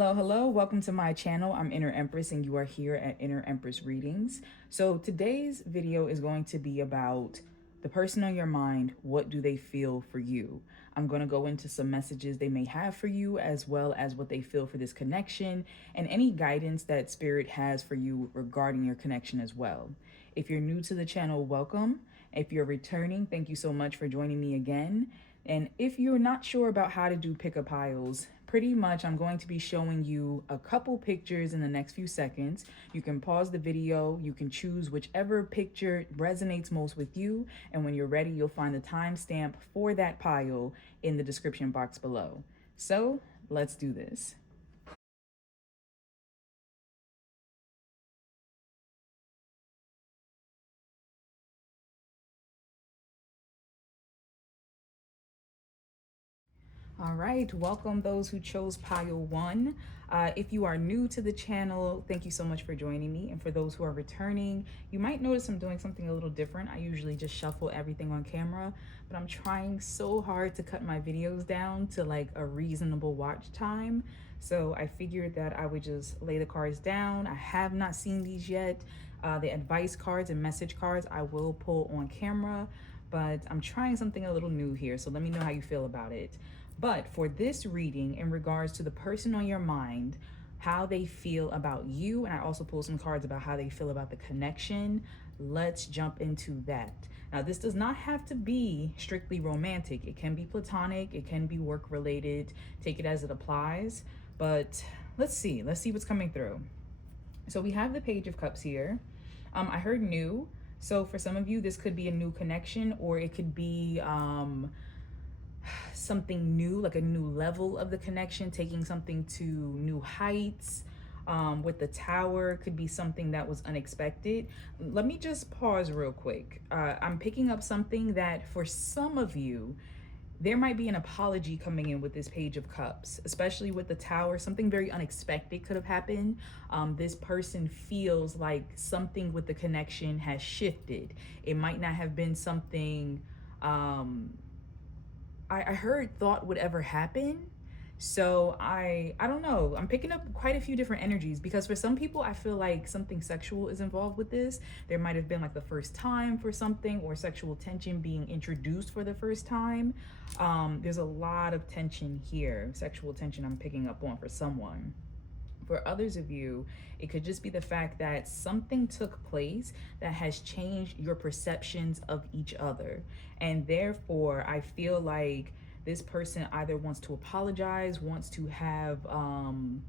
Hello, hello. Welcome to my channel. I'm Inner Empress and you are here at Inner Empress Readings. So today's video is going to be about the person on your mind. What do they feel for you? I'm going to go into some messages they may have for you, as well as what they feel for this connection and any guidance that Spirit has for you regarding your connection as well. If you're new to the channel, welcome. If you're returning, thank you so much for joining me again. And if you're not sure about how to do pick-up piles, pretty much I'm going to be showing you a couple pictures in the next few seconds. You can pause the video, you can choose whichever picture resonates most with you, and when you're ready, you'll find the timestamp for that pile in the description box below. So let's do this. All right, welcome those who chose pile one. If you are new to the channel, thank you so much for joining me. And for those who are returning, you might notice I'm doing something a little different. I usually just shuffle everything on camera, but I'm trying so hard to cut my videos down to like a reasonable watch time. So I figured that I would just lay the cards down. I have not seen these yet. The advice cards and message cards I will pull on camera, but I'm trying something a little new here. So let me know how you feel about it. But for this reading, in regards to the person on your mind, how they feel about you, and I also pulled some cards about how they feel about the connection, let's jump into that. Now, this does not have to be strictly romantic. It can be platonic, it can be work related, take it as it applies. But let's see what's coming through. So we have the Page of Cups here. I heard new. So for some of you, this could be a new connection, or it could be something new, like a new level of the connection, taking something to new heights. With the Tower, could be something that was unexpected. Let me just pause real quick. I'm picking up something that for some of you, there might be an apology coming in with this Page of Cups, especially with the Tower. Something very unexpected could have happened. This person feels like something with the connection has shifted. It might not have been something I heard thought would ever happen. So I don't know. I'm picking up quite a few different energies, because for some people, I feel like something sexual is involved with this. There might have been like the first time for something, or sexual tension being introduced for the first time. There's a lot of tension here, sexual tension I'm picking up on for someone. For others of you, it could just be the fact that something took place that has changed your perceptions of each other. And therefore, I feel like this person either wants to apologize, wants to have some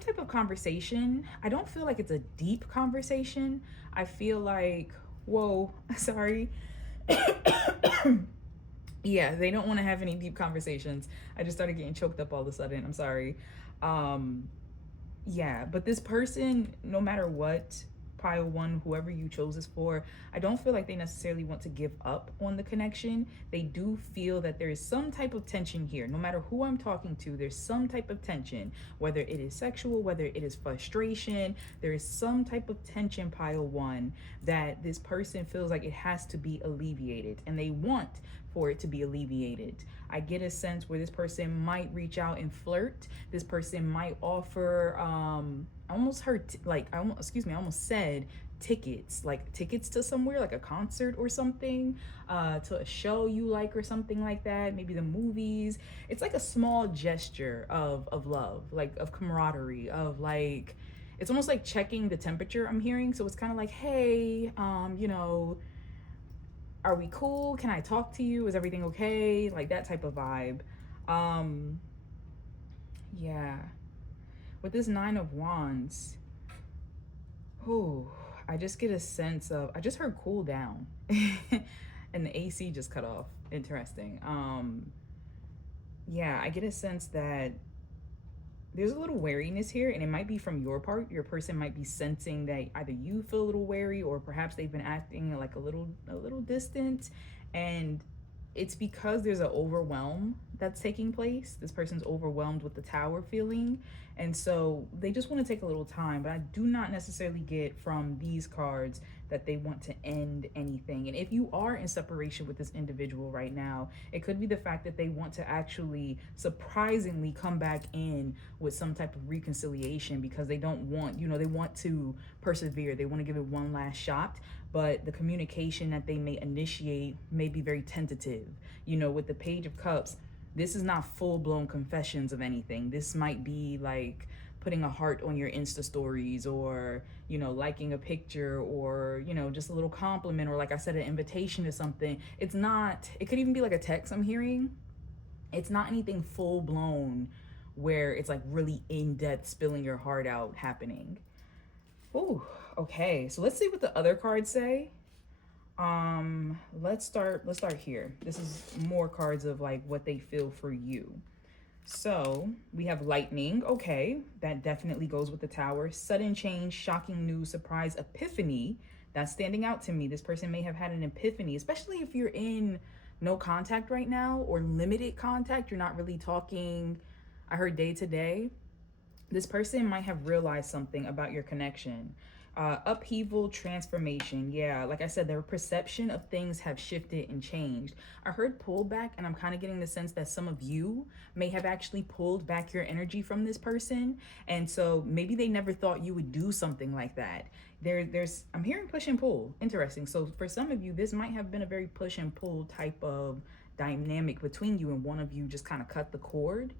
type of conversation. I don't feel like it's a deep conversation. I feel like, whoa, sorry. Yeah, they don't want to have any deep conversations. I just started getting choked up all of a sudden. I'm sorry. Yeah, but this person, no matter what, pile one, whoever you chose this for, I don't feel like they necessarily want to give up on the connection. They do feel that there is some type of tension here. No matter who I'm talking to, there's some type of tension, whether it is sexual, whether it is frustration, there is some type of tension, pile one, that this person feels like it has to be alleviated, and they want for it to be alleviated. I get a sense where this person might reach out and flirt. This person might offer, I almost said tickets, like tickets to somewhere, like a concert or something, to a show you like or something like that, maybe the movies. It's like a small gesture of love, like of camaraderie, of like, it's almost like checking the temperature I'm hearing. So it's kind of like, hey, you know, are we cool? Can I talk to you? Is everything okay? Like that type of vibe. Yeah. With this Nine of Wands, I just get a sense of, I just heard cool down. And the AC just cut off. Interesting. Yeah, I get a sense that there's a little wariness here, and it might be from your part. Your person might be sensing that either you feel a little wary, or perhaps they've been acting like a little distant, and it's because there's an overwhelm that's taking place. This person's overwhelmed with the Tower feeling. And so they just want to take a little time. But I do not necessarily get from these cards that they want to end anything. And if you are in separation with this individual right now, it could be the fact that they want to actually surprisingly come back in with some type of reconciliation, because they don't want, they want to persevere. They want to give it one last shot, but the communication that they may initiate may be very tentative. With the Page of Cups, this is not full-blown confessions of anything. This might be like putting a heart on your Insta stories, or liking a picture, or just a little compliment, or like I said, an invitation to something. It could even be like a text I'm hearing. It's not anything full-blown where it's like really in-depth spilling your heart out happening. Ooh, okay, so let's see what the other cards say. Let's start here. This is more cards of like what they feel for you. So we have lightning. Okay, that definitely goes with the Tower. Sudden change, shocking news, surprise, epiphany. That's standing out to me. This person may have had an epiphany, especially if you're in no contact right now, or limited contact. You're not really talking. I heard day to day. This person might have realized something about your connection. Upheaval, transformation. Yeah, like I said, their perception of things have shifted and changed. I heard pullback, and I'm kind of getting the sense that some of you may have actually pulled back your energy from this person. And so maybe they never thought you would do something like that. I'm hearing push and pull. Interesting. So for some of you, this might have been a very push and pull type of dynamic between you, and one of you just kind of cut the cord.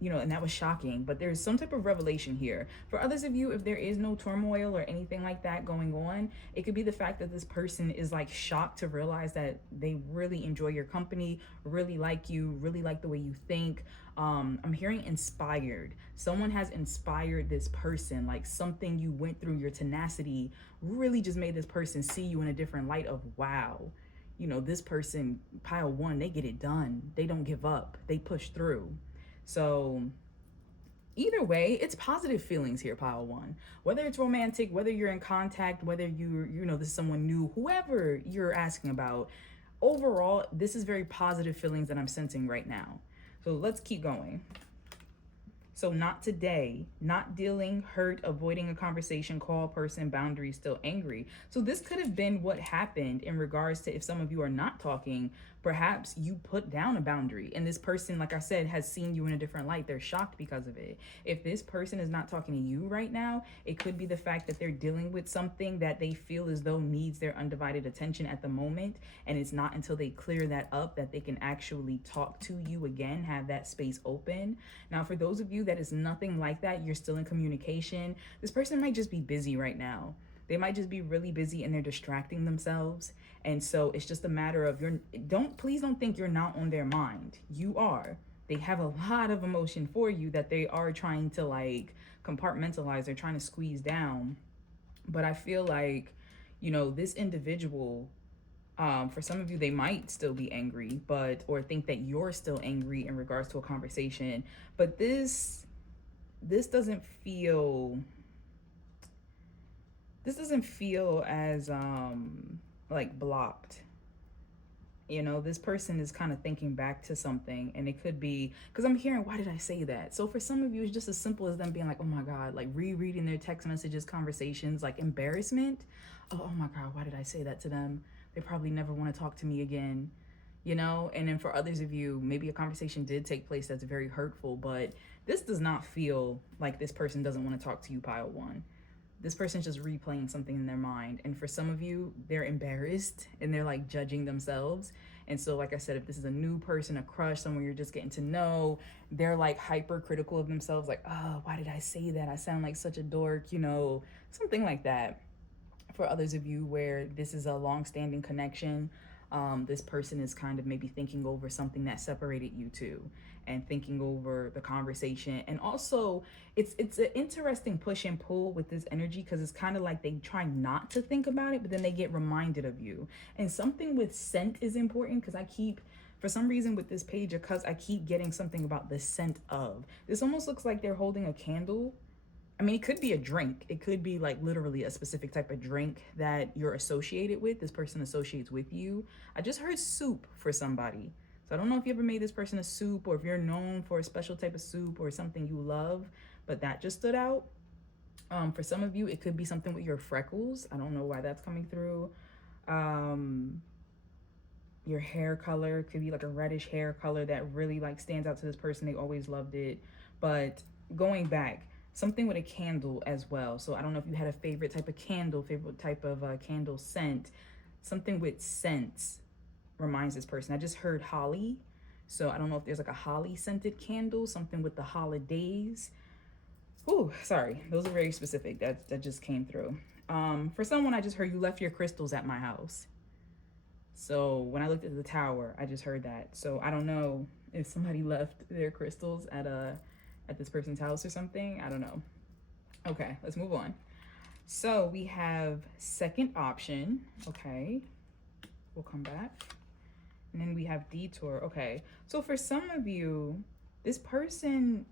And that was shocking, but there's some type of revelation here. For others of you, if there is no turmoil or anything like that going on, it could be the fact that this person is like shocked to realize that they really enjoy your company, really like you, really like the way you think. I'm hearing inspired. Someone has inspired this person, like something you went through, your tenacity really just made this person see you in a different light of, wow, this person, pile one, they get it done. They don't give up. They push through. So either way, it's positive feelings here, pile one. Whether it's romantic, whether you're in contact, whether this is someone new, whoever you're asking about, overall, this is very positive feelings that I'm sensing right now. So let's keep going. So not today, not dealing, hurt, avoiding a conversation, call, person, boundary, still angry. So this could have been what happened in regards to if some of you are not talking, perhaps you put down a boundary, and this person, like I said, has seen you in a different light. They're shocked because of it. If this person is not talking to you right now, it could be the fact that they're dealing with something that they feel as though needs their undivided attention at the moment. And it's not until they clear that up that they can actually talk to you again, have that space open. Now, for those of you that is nothing like that, you're still in communication, this person might just be busy right now. They might just be really busy and they're distracting themselves. And so it's just a matter of please don't think you're not on their mind. You are. They have a lot of emotion for you that they are trying to like compartmentalize. They're trying to squeeze down. But I feel like, this individual, for some of you, they might still be angry, or think that you're still angry in regards to a conversation. But this doesn't feel as like blocked. This person is kind of thinking back to something, and it could be because I'm hearing, why did I say that? So for some of you, it's just as simple as them being like, oh my God, like rereading their text messages, conversations, like embarrassment. Oh my God, why did I say that to them? They probably never want to talk to me again. And then for others of you, maybe a conversation did take place that's very hurtful, but this does not feel like this person doesn't want to talk to you, pile one. This person's just replaying something in their mind. And for some of you, they're embarrassed and they're like judging themselves. And so, like I said, if this is a new person, a crush, someone you're just getting to know, they're like hypercritical of themselves. Like, oh, why did I say that? I sound like such a dork, something like that. For others of you where this is a long-standing connection, this person is kind of maybe thinking over something that separated you two, and thinking over the conversation. And also it's an interesting push and pull with this energy, because it's kind of like they try not to think about it, but then they get reminded of you. And something with scent is important, because for some reason with this Page of Cups, I keep getting something about the scent of. This almost looks like they're holding a candle. I mean, it could be a drink. It could be like literally a specific type of drink that you're associated with. This person associates with you. I just heard soup for somebody. So I don't know if you ever made this person a soup, or if you're known for a special type of soup or something you love, but that just stood out. For some of you, it could be something with your freckles. I don't know why that's coming through. Your hair color could be like a reddish hair color that really like stands out to this person. They always loved it. But going back, something with a candle as well. So I don't know if you had a favorite type of candle, favorite type of candle scent. Something with scents reminds this person. I just heard holly. So I don't know if there's like a holly scented candle, something with the holidays. Ooh, sorry. Those are very specific. That just came through. For someone, I just heard you left your crystals at my house. So when I looked at the tower, I just heard that. So I don't know if somebody left their crystals at this person's house or something. I don't know. Okay, let's move on. So we have second option. Okay, we'll come back. And then we have detour. Okay, so for some of you, this person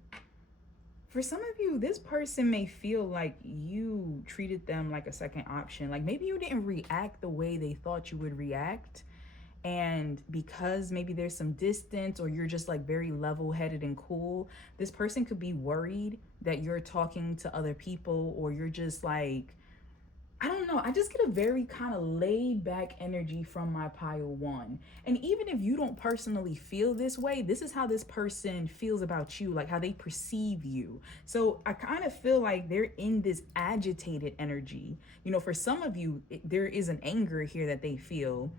may feel like you treated them like a second option. Like maybe you didn't react the way they thought you would react. And because maybe there's some distance, or you're just like very level-headed and cool, this person could be worried that you're talking to other people, or you're just like, I don't know. I just get a very kind of laid back energy from my pile one. And even if you don't personally feel this way, this is how this person feels about you, like how they perceive you. So I kind of feel like they're in this agitated energy. You know, for some of you, there is an anger here that they feel,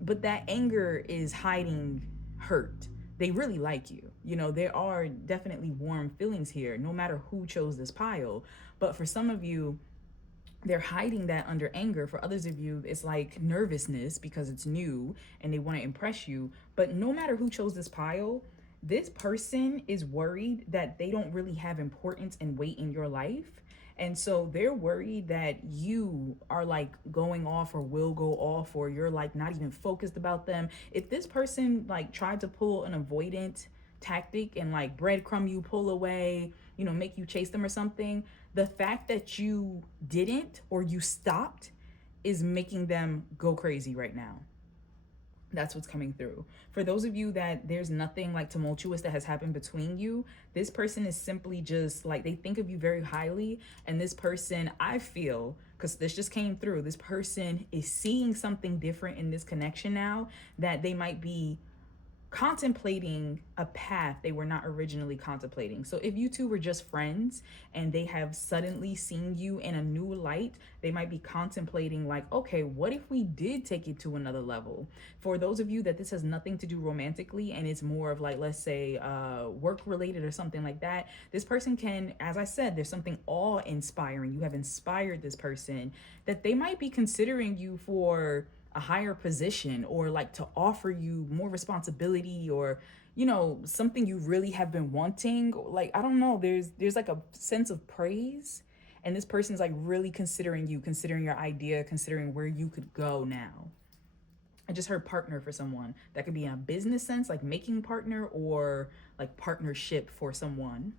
but that anger is hiding hurt. They really like you. You know, there are definitely warm feelings here, no matter who chose this pile. But for some of you, they're hiding that under anger. For others of you, it's like nervousness because it's new and they want to impress you. But no matter who chose this pile, this person is worried that they don't really have importance and weight in your life. And so they're worried that you are like going off or will go off, or you're like not even focused about them. If this person like tried to pull an avoidant tactic and like breadcrumb you, pull away, you know, make you chase them or something, the fact that you didn't, or you stopped, is making them go crazy right now. That's what's coming through. For those of you that there's nothing like tumultuous that has happened between you, this person is simply just like, they think of you very highly. And this person, I feel, because this just came through, this person is seeing something different in this connection now, that they might be contemplating a path they were not originally contemplating. So if you two were just friends and they have suddenly seen you in a new light, they might be contemplating like, okay, what if we did take it to another level? For those of you that this has nothing to do romantically and it's more of like, let's say work related or something like that, this person can, as I said, there's something awe-inspiring. You have inspired this person that they might be considering you for a higher position, or like to offer you more responsibility, or you know, something you really have been wanting. Like, I don't know, there's like a sense of praise, and this person's like really considering you, considering your idea, considering where you could go now. I just heard partner for someone. That could be in a business sense, like making partner, or like partnership for someone.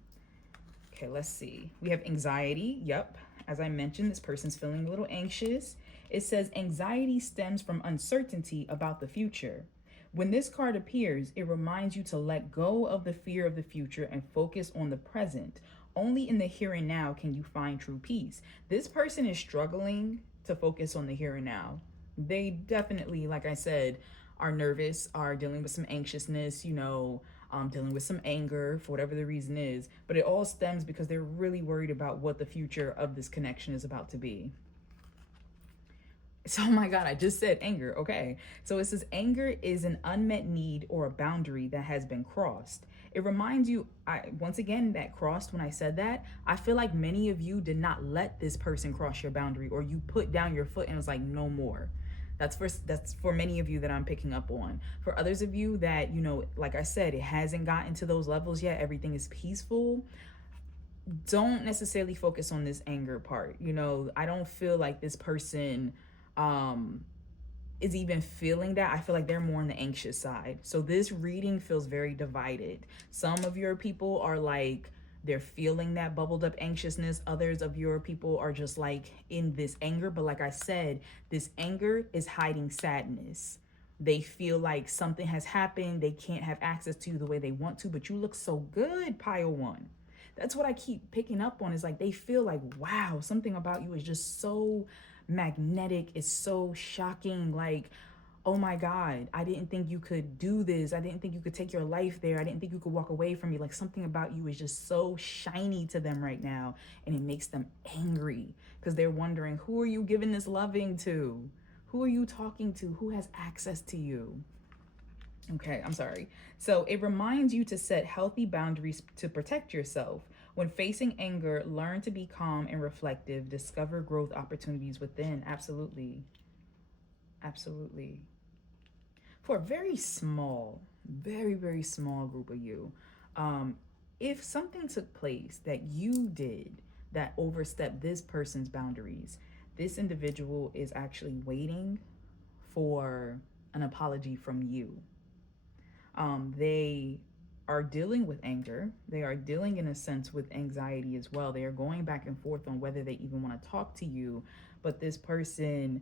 Okay, let's see. We have anxiety. Yep. As I mentioned, this person's feeling a little anxious. It says anxiety stems from uncertainty about the future. When this card appears, it reminds you to let go of the fear of the future and focus on the present. Only in the here and now can you find true peace. This person is struggling to focus on the here and now. They definitely, like I said, are nervous, are dealing with some anxiousness, you know, dealing with some anger for whatever the reason is. But it all stems because they're really worried about what the future of this connection is about to be. So, oh my God, I just said anger. Okay. So it says anger is an unmet need or a boundary that has been crossed. It reminds you, once again, that crossed when I said that. I feel like many of you did not let this person cross your boundary, or you put down your foot and was like, no more. That's for many of you that I'm picking up on. For others of you that, you know, like I said, it hasn't gotten to those levels yet. Everything is peaceful. Don't necessarily focus on this anger part. You know, I don't feel like this person is even feeling that. I feel like they're more on the anxious side. So this reading feels very divided. Some of your people are like, they're feeling that bubbled up anxiousness. Others of your people are just like in this anger. But like I said, this anger is hiding sadness. They feel like something has happened. They can't have access to you the way they want to, but you look so good, pile one. That's what I keep picking up on, is like they feel like, wow, something about you is just so magnetic. It's so shocking. Like, oh my God, I didn't think you could do this. I didn't think you could take your life there. I didn't think you could walk away from me. Like, something about you is just so shiny to them right now. And it makes them angry because they're wondering, who are you giving this loving to? Who are you talking to? Who has access to you? Okay, I'm sorry. So it reminds you to set healthy boundaries to protect yourself. When facing anger, learn to be calm and reflective. Discover growth opportunities within. Absolutely. Absolutely. For a very small, very small group of you, if something took place that you did that overstepped this person's boundaries, this individual is actually waiting for an apology from you. They are dealing with anger. They are dealing, in a sense, with anxiety as well. They are going back and forth on whether they even want to talk to you. But this person,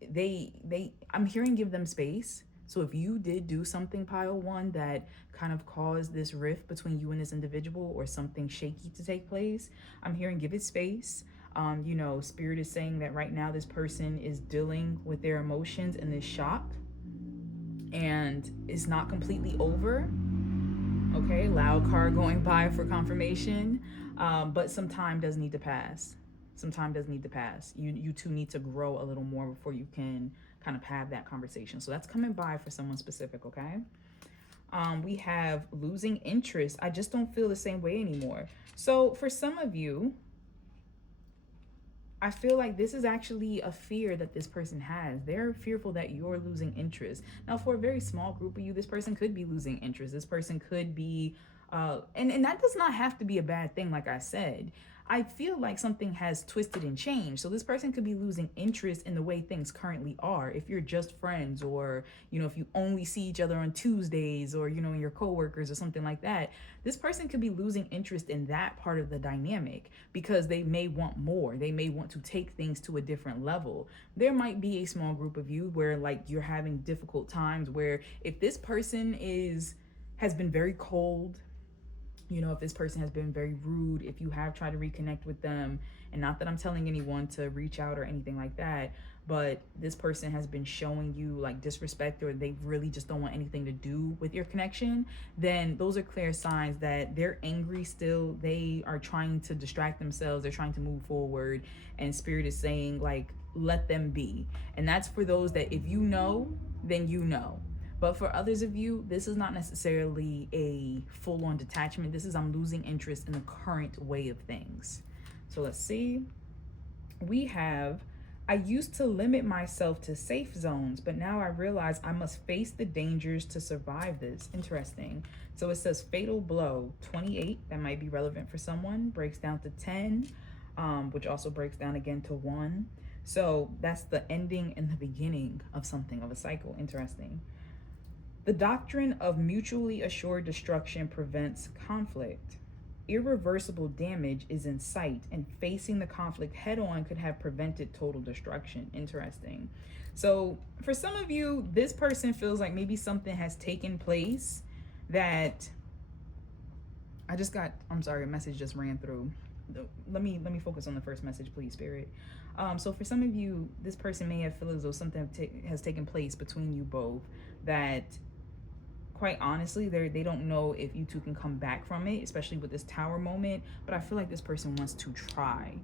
I'm hearing, give them space. So if you did do something, pile one, that kind of caused this rift between you and this individual, or something shaky to take place, I'm hearing, give it space. Spirit is saying that right now this person is dealing with their emotions and this shock, and it's not completely over. Okay, loud car going by for confirmation. But some time does need to pass. Some time does need to pass. You two need to grow a little more before you can kind of have that conversation. So that's coming by for someone specific, okay? We have losing interest. I just don't feel the same way anymore. So for some of you, I feel like this is actually a fear that this person has. They're fearful that you're losing interest. Now, for a very small group of you, this person could be losing interest. This person could be, and that does not have to be a bad thing, like I said. I feel like something has twisted and changed. So this person could be losing interest in the way things currently are. If you're just friends, or, if you only see each other on Tuesdays, or, your coworkers or something like that, this person could be losing interest in that part of the dynamic because they may want more. They may want to take things to a different level. There might be a small group of you where, like, you're having difficult times, where if this person has been very cold, if this person has been very rude, if you have tried to reconnect with them, and not that I'm telling anyone to reach out or anything like that, but this person has been showing you like disrespect, or they really just don't want anything to do with your connection, then those are clear signs that they're angry still. They are trying to distract themselves. They're trying to move forward, and Spirit is saying, like, let them be. And that's for those that, if you know, then you know. But for others of you, this is not necessarily a full-on detachment. This is, I'm losing interest in the current way of things. So let's see. We have, I used to limit myself to safe zones, but now I realize I must face the dangers to survive this. Interesting. So it says fatal blow, 28. That might be relevant for someone. Breaks down to 10, which also breaks down again to 1. So that's the ending and the beginning of something, of a cycle. Interesting. The doctrine of mutually assured destruction prevents conflict. Irreversible damage is in sight, and facing the conflict head on could have prevented total destruction. Interesting. So for some of you, this person feels like maybe something has taken place that I'm sorry, a message just ran through. Let me focus on the first message, please, Spirit. So for some of you, this person may have felt as though something has taken place between you both that, quite honestly, they don't know if you two can come back from it, especially with this Tower moment. But I feel like this person wants to try.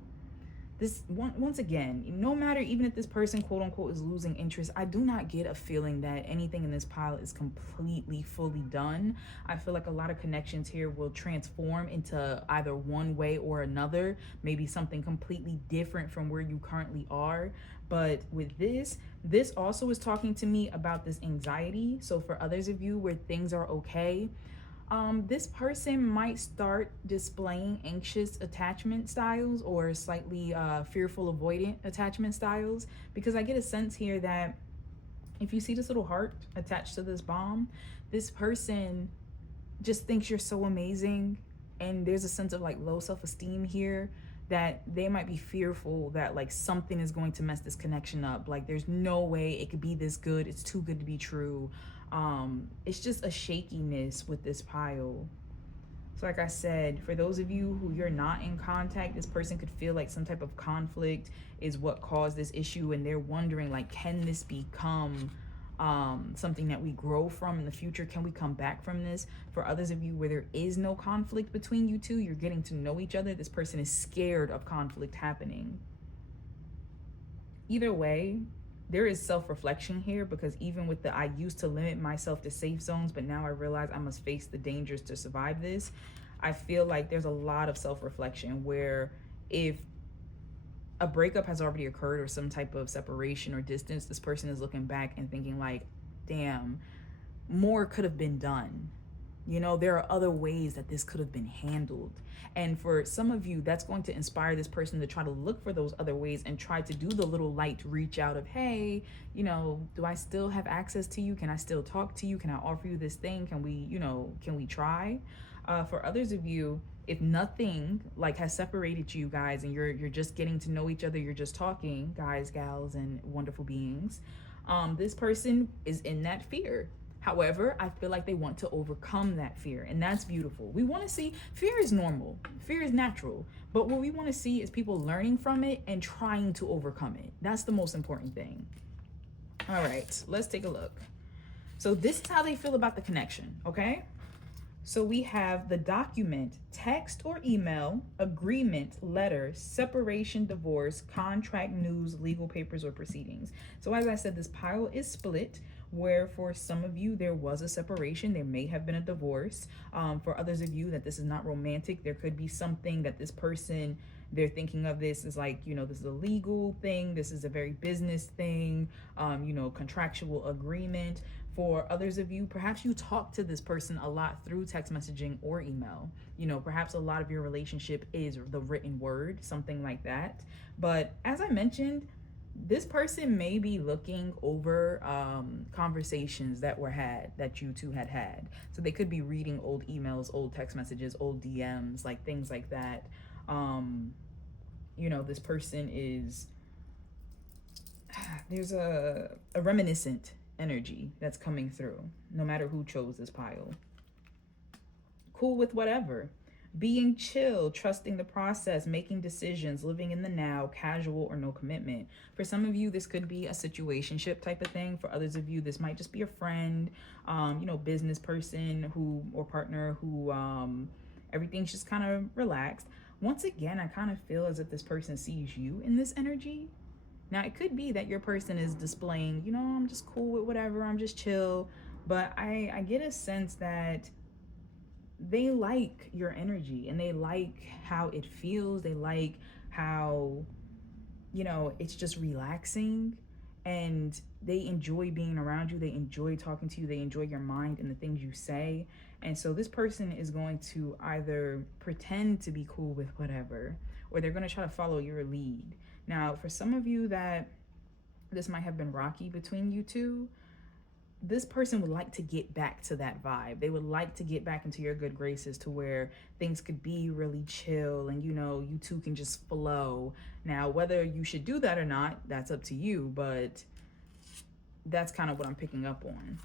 This once again, no matter, even if this person, quote unquote, is losing interest, I do not get a feeling that anything in this pile is completely fully done. I feel like a lot of connections here will transform into either one way or another, maybe something completely different from where you currently are. But with this also is talking to me about this anxiety. So for others of you where things are okay, this person might start displaying anxious attachment styles, or slightly fearful avoidant attachment styles, because I get a sense here that if you see this little heart attached to this bomb, this person just thinks you're so amazing, and there's a sense of like low self-esteem here that they might be fearful that like something is going to mess this connection up. Like there's no way it could be this good. It's too good to be true. It's just a shakiness with this pile. So like I said, for those of you who you're not in contact, this person could feel like some type of conflict is what caused this issue, and they're wondering like, can this become something that we grow from in the future? Can we come back from this? For others of you where there is no conflict between you two, you're getting to know each other, this person is scared of conflict happening. Either way, there is self-reflection here, because even with the I used to limit myself to safe zones, but now I realize I must face the dangers to survive this. I feel like there's a lot of self-reflection where if a breakup has already occurred or some type of separation or distance, this person is looking back and thinking like, damn, more could have been done. You know, there are other ways that this could have been handled. And for some of you, that's going to inspire this person to try to look for those other ways and try to do the little light reach out of, hey, you know, do I still have access to you? Can I still talk to you? Can I offer you this thing? Can we, you know, can we try? For others of you, if nothing like has separated you guys and you're just getting to know each other, you're just talking, guys, gals, and wonderful beings, this person is in that fear. However, I feel like they want to overcome that fear, and that's beautiful. We want to see, fear is normal, fear is natural, but what we want to see is people learning from it and trying to overcome it. That's the most important thing. All right, let's take a look. So this is how they feel about the connection, okay? So we have the document, text or email, agreement, letter, separation, divorce, contract, news, legal papers, or proceedings. So as I said, this pile is split, where for some of you there was a separation, there may have been a divorce. For others of you that this is not romantic, there could be something that this person, they're thinking of this as like, you know, this is a legal thing, this is a very business thing, you know, contractual agreement. For others of you, perhaps you talk to this person a lot through text messaging or email. You know, perhaps a lot of your relationship is the written word, something like that. But as I mentioned, this person may be looking over conversations that were had, that you two had. So they could be reading old emails, old text messages, old DMs, like things like that. You know, this person is, there's a reminiscent energy that's coming through, no matter who chose this pile. Cool with whatever. Being chill, trusting the process, making decisions, living in the now, casual or no commitment. For some of you, this could be a situationship type of thing. For others of you, this might just be a friend, you know, business person who, or partner who, everything's just kind of relaxed. Once again, I kind of feel as if this person sees you in this energy. Now, it could be that your person is displaying, you know, I'm just cool with whatever, I'm just chill. But I get a sense that they like your energy and they like how it feels. They like how, you know, it's just relaxing, and they enjoy being around you. They enjoy talking to you. They enjoy your mind and the things you say. And so this person is going to either pretend to be cool with whatever, or they're going to try to follow your lead. Now, for some of you that this might have been rocky between you two, this person would like to get back to that vibe. They would like to get back into your good graces to where things could be really chill and, you know, you two can just flow. Now, whether you should do that or not, that's up to you, but that's kind of what I'm picking up on.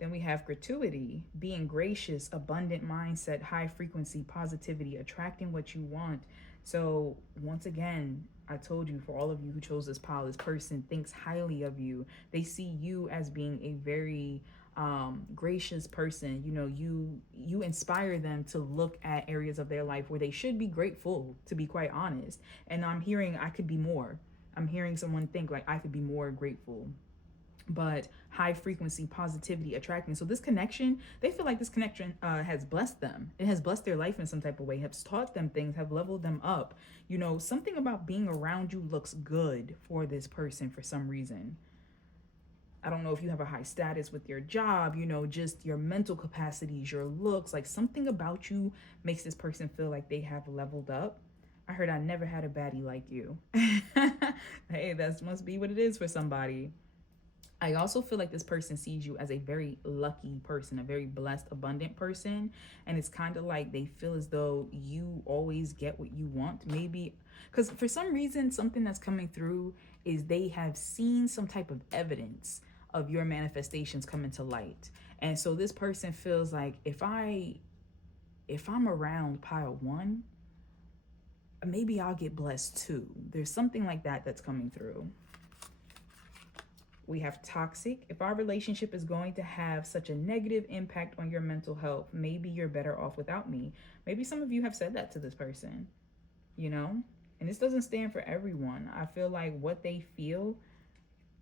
Then we have gratuity, being gracious, abundant mindset, high frequency, positivity, attracting what you want. So once again, I told you, for all of you who chose this pile, this person thinks highly of you. They see you as being a very gracious person. You know, you inspire them to look at areas of their life where they should be grateful, to be quite honest. And I'm hearing I could be more. I'm hearing someone think like I could be more grateful. But high frequency, positivity, attracting. So this connection, they feel like this connection has blessed them. It has blessed their life in some type of way, has taught them things, have leveled them up. You know, something about being around you looks good for this person for some reason. I don't know if you have a high status with your job, you know, just your mental capacities, your looks, like something about you makes this person feel like they have leveled up. I heard I never had a baddie like you. Hey, that must be what it is for somebody. I also feel like this person sees you as a very lucky person, a very blessed, abundant person. And it's kind of like they feel as though you always get what you want. Maybe because for some reason, something that's coming through is they have seen some type of evidence of your manifestations coming to light. And so this person feels like if I'm around pile one, maybe I'll get blessed too. There's something like that that's coming through. We have toxic. If our relationship is going to have such a negative impact on your mental health, maybe you're better off without me. Maybe some of you have said that to this person, you know? And this doesn't stand for everyone. I feel like what they feel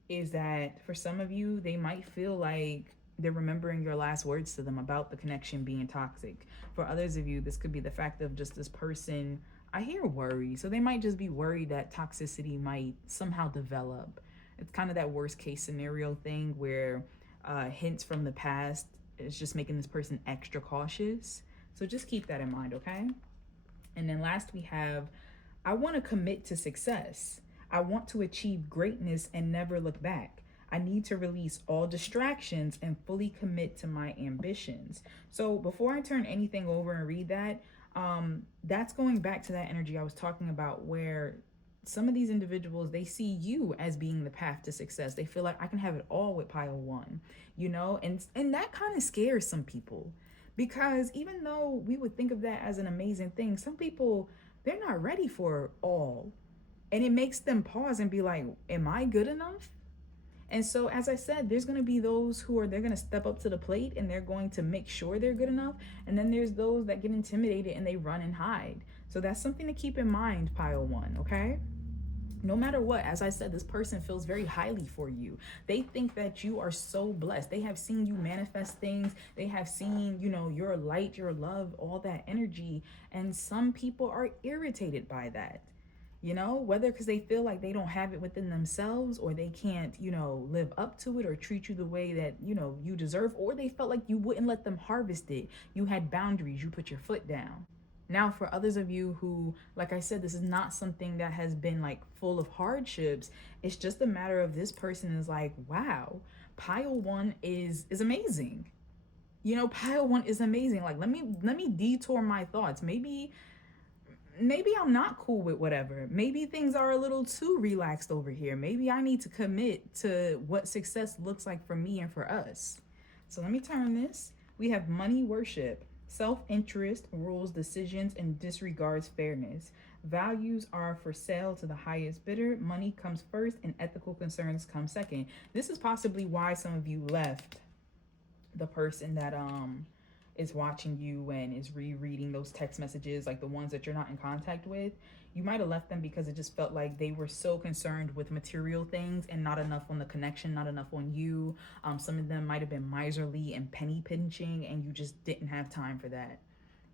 is that for some of you, they might feel like they're remembering your last words to them about the connection being toxic. For others of you, this could be the fact of just this person, I hear worry. So they might just be worried that toxicity might somehow develop. It's kind of that worst case scenario thing where hints from the past is just making this person extra cautious. So just keep that in mind, okay? And then last we have, I want to commit to success. I want to achieve greatness and never look back. I need to release all distractions and fully commit to my ambitions. So before I turn anything over and read that, that's going back to that energy I was talking about where some of these individuals, they see you as being the path to success. They feel like I can have it all with pile one, you know, and that kind of scares some people, because even though we would think of that as an amazing thing, some people, they're not ready for all. And it makes them pause and be like, am I good enough? And so, as I said, there's going to be those who are, they're going to step up to the plate and they're going to make sure they're good enough. And then there's those that get intimidated and they run and hide. So that's something to keep in mind, pile one, okay? No matter what, as I said, this person feels very highly for you. They think that you are so blessed. They have seen you manifest things. They have seen, you know, your light, your love, all that energy. And some people are irritated by that, you know, whether because they feel like they don't have it within themselves, or they can't, you know, live up to it or treat you the way that, you know, you deserve, or they felt like you wouldn't let them harvest it. You had boundaries. You put your foot down. Now, for others of you who, like I said, this is not something that has been like full of hardships. It's just a matter of this person is like, wow, pile one is amazing. You know, pile one is amazing. Like, let me detour my thoughts. Maybe I'm not cool with whatever. Maybe things are a little too relaxed over here. Maybe I need to commit to what success looks like for me and for us. So let me turn this. We have money worship. Self-interest rules decisions and disregards fairness. Values are for sale to the highest bidder. Money comes first and ethical concerns come second. This is possibly why some of you left the person that is watching you and is rereading those text messages, like the ones that you're not in contact with. You might have left them because it just felt like they were so concerned with material things and not enough on the connection, not enough on you. Some of them might have been miserly and penny pinching, and you just didn't have time for that.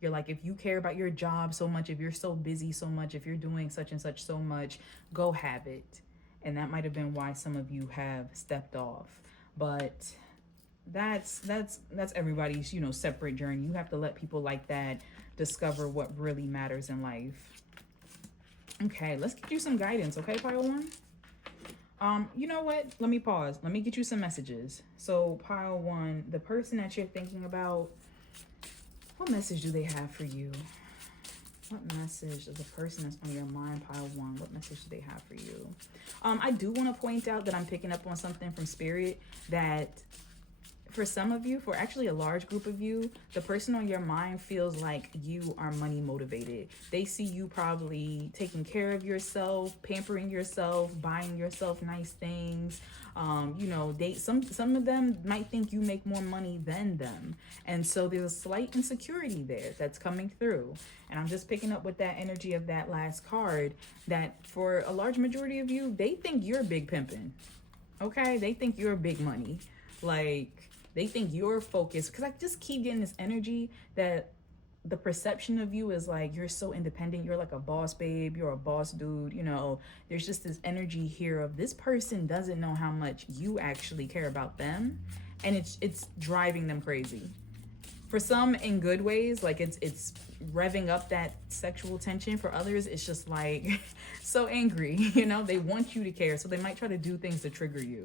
You're like, if you care about your job so much, if you're so busy so much, if you're doing such and such so much, go have it. And that might have been why some of you have stepped off. But that's everybody's, you know, separate journey. You have to let people like that discover what really matters in life. Okay, let's get you some guidance, okay, pile one? You know what? Let me pause. Let me get you some messages. So, pile one, the person that you're thinking about, what message do they have for you? What message does the person that's on your mind, pile one, what message do they have for you? I do want to point out that I'm picking up on something from Spirit that for some of you, for actually a large group of you, the person on your mind feels like you are money motivated. They see you probably taking care of yourself, pampering yourself, buying yourself nice things. You know, some of them might think you make more money than them. And so there's a slight insecurity there that's coming through. And I'm just picking up with that energy of that last card, that for a large majority of you, they think you're big pimping. Okay? They think you're big money. Like, they think you're focused, because I just keep getting this energy that the perception of you is like you're so independent, you're like a boss babe, you're a boss dude, you know. There's just this energy here of this person doesn't know how much you actually care about them, and it's driving them crazy. For some in good ways, like it's revving up that sexual tension. For others, it's just like so angry, you know. They want you to care, so they might try to do things to trigger you.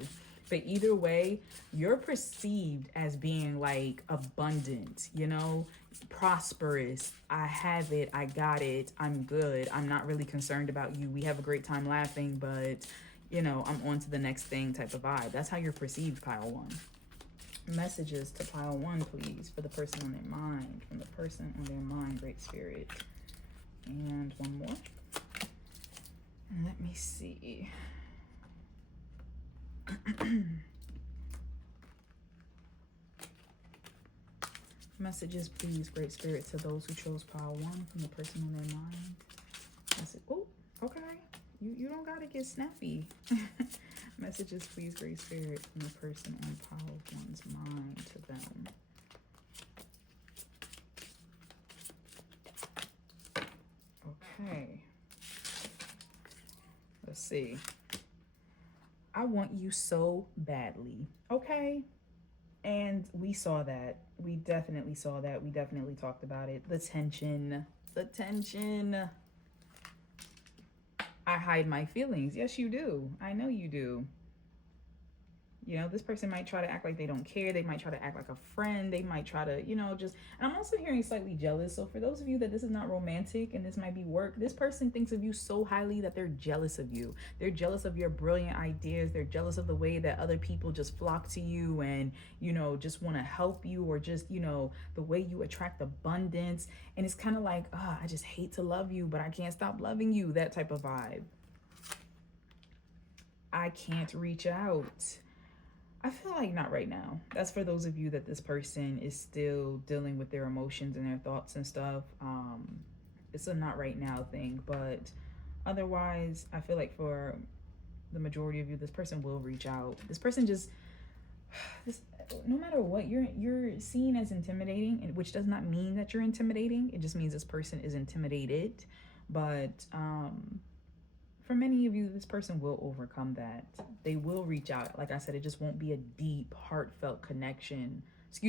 But either way, you're perceived as being like abundant, you know, prosperous. I have it, I got it, I'm good. I'm not really concerned about you. We have a great time laughing, but you know, I'm on to the next thing type of vibe. That's how you're perceived, pile one. Messages to pile one, please, for the person on their mind. From the person on their mind, Great Spirit. And one more. And let me see. Messages, please, Great Spirit, to those who chose pile one from the person on their mind. Oh, okay. You don't gotta get snappy. Messages, please, Great Spirit, from the person on pile one's mind to them. Okay. Let's see. I want you so badly. Okay. And we saw that. We definitely saw that. We definitely talked about it. The tension. The tension. I hide my feelings. Yes, you do. I know you do. You know, this person might try to act like they don't care. They might try to act like a friend. They might try to, you know, just... And I'm also hearing slightly jealous. So for those of you that this is not romantic and this might be work, this person thinks of you so highly that they're jealous of you. They're jealous of your brilliant ideas. They're jealous of the way that other people just flock to you and, you know, just want to help you, or just, you know, the way you attract abundance. And it's kind of like, I just hate to love you, but I can't stop loving you. That type of vibe. I can't reach out. I feel like not right now. That's for those of you that this person is still dealing with their emotions and their thoughts and stuff. It's a not right now thing, but otherwise, I feel like for the majority of you, this person will reach out. This person just, no matter what, you're seen as intimidating, which does not mean that you're intimidating. It just means this person is intimidated. But for many of you, this person will overcome that. They will reach out. Like I said, it just won't be a deep, heartfelt confession. It's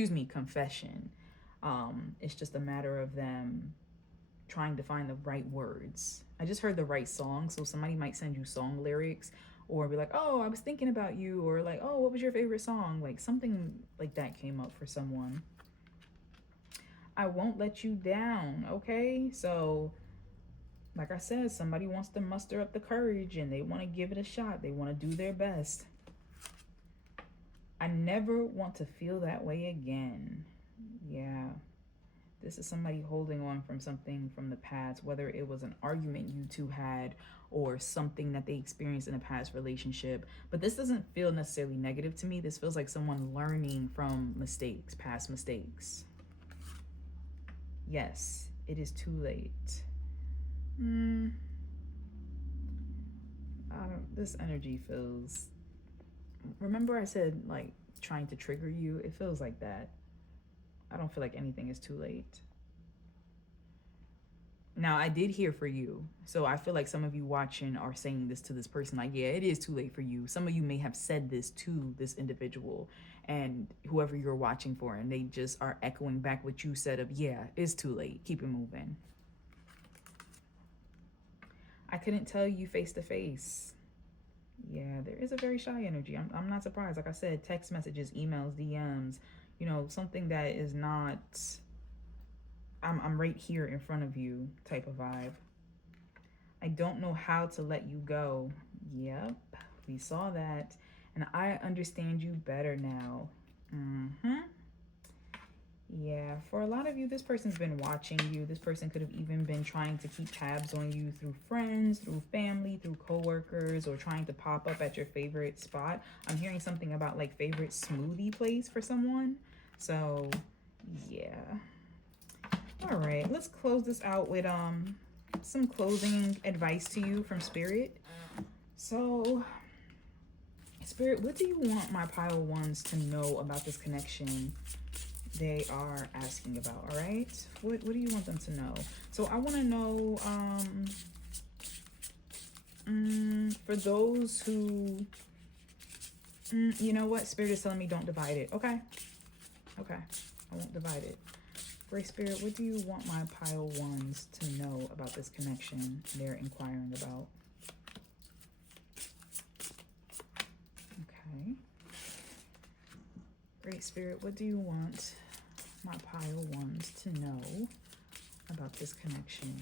just a matter of them trying to find the right words. I just heard the right song. So somebody might send you song lyrics, or be like, oh, I was thinking about you, or like, oh, what was your favorite song? Like something like that came up for someone. I won't let you down. Okay. So like I said, somebody wants to muster up the courage and they want to give it a shot. They want to do their best. I never want to feel that way again. Yeah. This is somebody holding on from something from the past, whether it was an argument you two had or something that they experienced in a past relationship. But this doesn't feel necessarily negative to me. This feels like someone learning from mistakes, past mistakes. Yes, it is too late. This energy feels... Remember I said, like, trying to trigger you? It feels like that. I don't feel like anything is too late. Now, I did hear for you. So I feel like some of you watching are saying this to this person. Like, yeah, it is too late for you. Some of you may have said this to this individual and whoever you're watching for, and they just are echoing back what you said of, yeah, it's too late. Keep it moving. I couldn't tell you face to face. Yeah, there is a very shy energy. I'm not surprised. Like I said, text messages, emails, DMs, you know, something that is not, I'm right here in front of you type of vibe. I don't know how to let you go. Yep, we saw that. And I understand you better now. Yeah, for a lot of you, this person's been watching you. This person could have even been trying to keep tabs on you through friends, through family, through coworkers, or trying to pop up at your favorite spot. I'm hearing something about like favorite smoothie place for someone. So, yeah. All right, let's close this out with some closing advice to you from Spirit. So, Spirit, what do you want my pile ones to know about this connection they are asking about? All right, what do you want them to know? So I want to know for those who you know what, Spirit is telling me don't divide it. Okay, I won't divide it. Great Spirit, what do you want my pile ones to know about this connection they're inquiring about? Okay. Great Spirit, what do you want my pile ones to know about this connection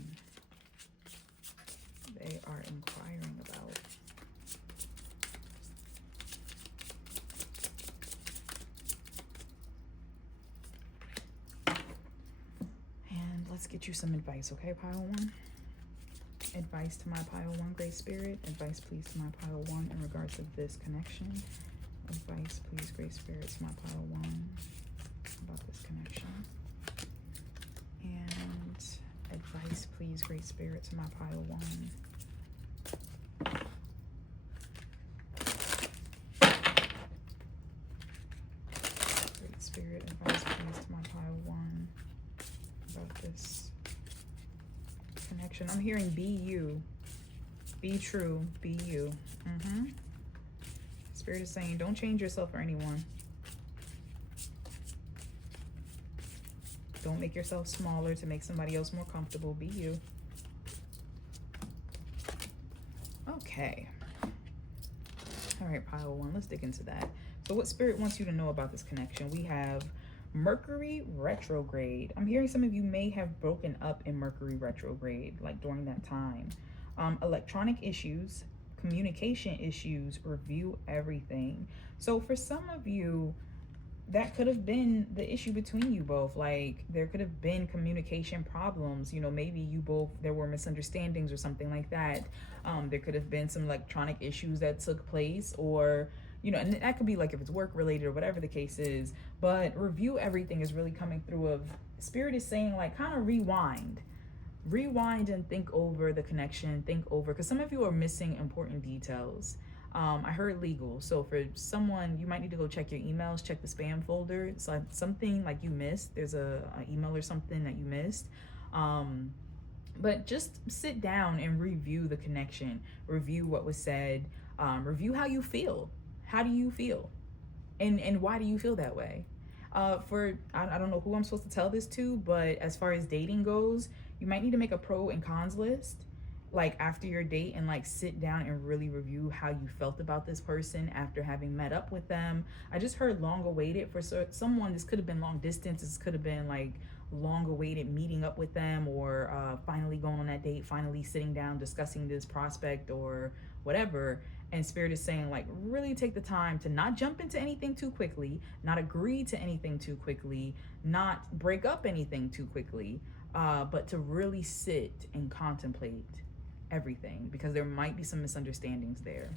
they are inquiring about? And let's get you some advice, okay, pile one? Advice to my pile one, Great Spirit. Advice, please, to my pile one in regards to this connection. Advice, please, Great Spirit, to my pile one about this connection. And advice, please, Great Spirit, to my pile one. Great Spirit, advice, please, to my pile one about this connection. I'm hearing be you, be true, be you. Spirit is saying don't change yourself for anyone. Don't make yourself smaller to make somebody else more comfortable. Be you. Okay. All right, pile one, let's dig into that. So what Spirit wants you to know about this connection? We have Mercury retrograde. I'm hearing some of you may have broken up in Mercury retrograde, like during that time. Electronic issues, communication issues, review everything. So for some of you, that could have been the issue between you both. Like there could have been communication problems. You know, maybe you both, there were misunderstandings or something like that. There could have been some electronic issues that took place, or you know, and that could be like if it's work related or whatever the case is. But review everything is really coming through. Of Spirit is saying like kind of rewind and think over the connection, think over, because some of you are missing important details. I heard legal. So for someone, you might need to go check your emails, check the spam folder. So something like you missed, there's a email or something that you missed. But just sit down and review the connection, review what was said, review how you feel. How do you feel? And why do you feel that way? I don't know who I'm supposed to tell this to, but as far as dating goes, you might need to make a pro and cons list, like after your date, and like sit down and really review how you felt about this person after having met up with them. I just heard long awaited for someone. This could have been long distance. This could have been like long awaited meeting up with them, or finally going on that date, finally sitting down, discussing this prospect or whatever. And Spirit is saying like really take the time to not jump into anything too quickly, not agree to anything too quickly, not break up anything too quickly, but to really sit and contemplate everything, because there might be some misunderstandings there.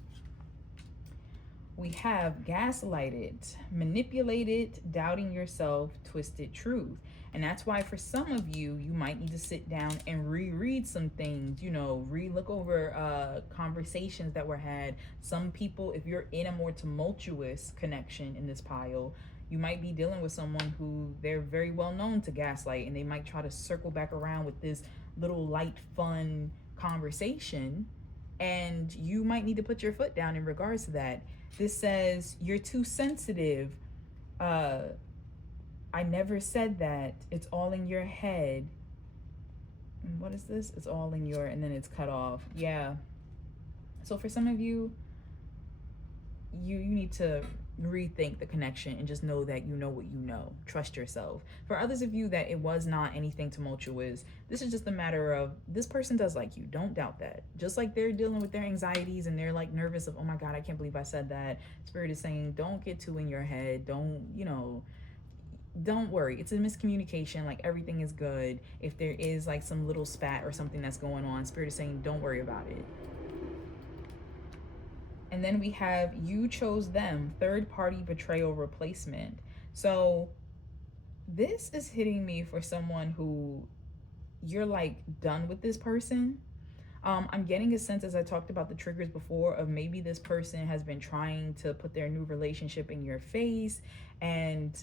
We have gaslighted, manipulated, doubting yourself, twisted truth. And that's why for some of you, you might need to sit down and reread some things, you know, look over conversations that were had. Some people, if you're in a more tumultuous connection in this pile, you might be dealing with someone who they're very well known to gaslight, and they might try to circle back around with this little light, fun conversation. And you might need to put your foot down in regards to that. This says you're too sensitive. I never said that. It's all in your head. What is this? It's all in your, and then it's cut off. Yeah. So for some of you, you need to rethink the connection and just know that you know what you know. Trust yourself. For others of you that it was not anything tumultuous, this is just a matter of this person does like you. Don't doubt that. Just like they're dealing with their anxieties and they're like nervous of, oh my God, I can't believe I said that. Spirit is saying, don't get too in your head. Don't worry. It's a miscommunication. Like everything is good. If there is like some little spat or something that's going on, Spirit is saying, don't worry about it. And then we have you chose them, third party betrayal replacement. So this is hitting me for someone who you're like done with this person. I'm getting a sense, as I talked about the triggers before, of maybe this person has been trying to put their new relationship in your face. And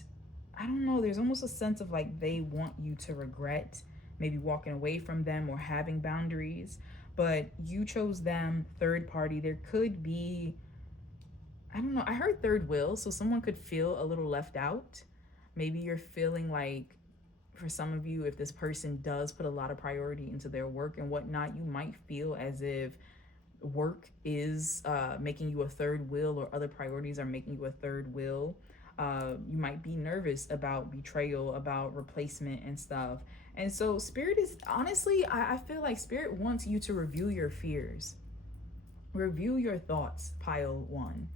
I don't know, there's almost a sense of like they want you to regret maybe walking away from them or having boundaries. But you chose them, third party. There could be, I don't know, I heard third wheel. So someone could feel a little left out. Maybe you're feeling like, for some of you, if this person does put a lot of priority into their work and whatnot, you might feel as if work is making you a third wheel, or other priorities are making you a third wheel. You might be nervous about betrayal, about replacement and stuff. And so Spirit is, honestly, I feel like Spirit wants you to review your fears. Review your thoughts, pile one.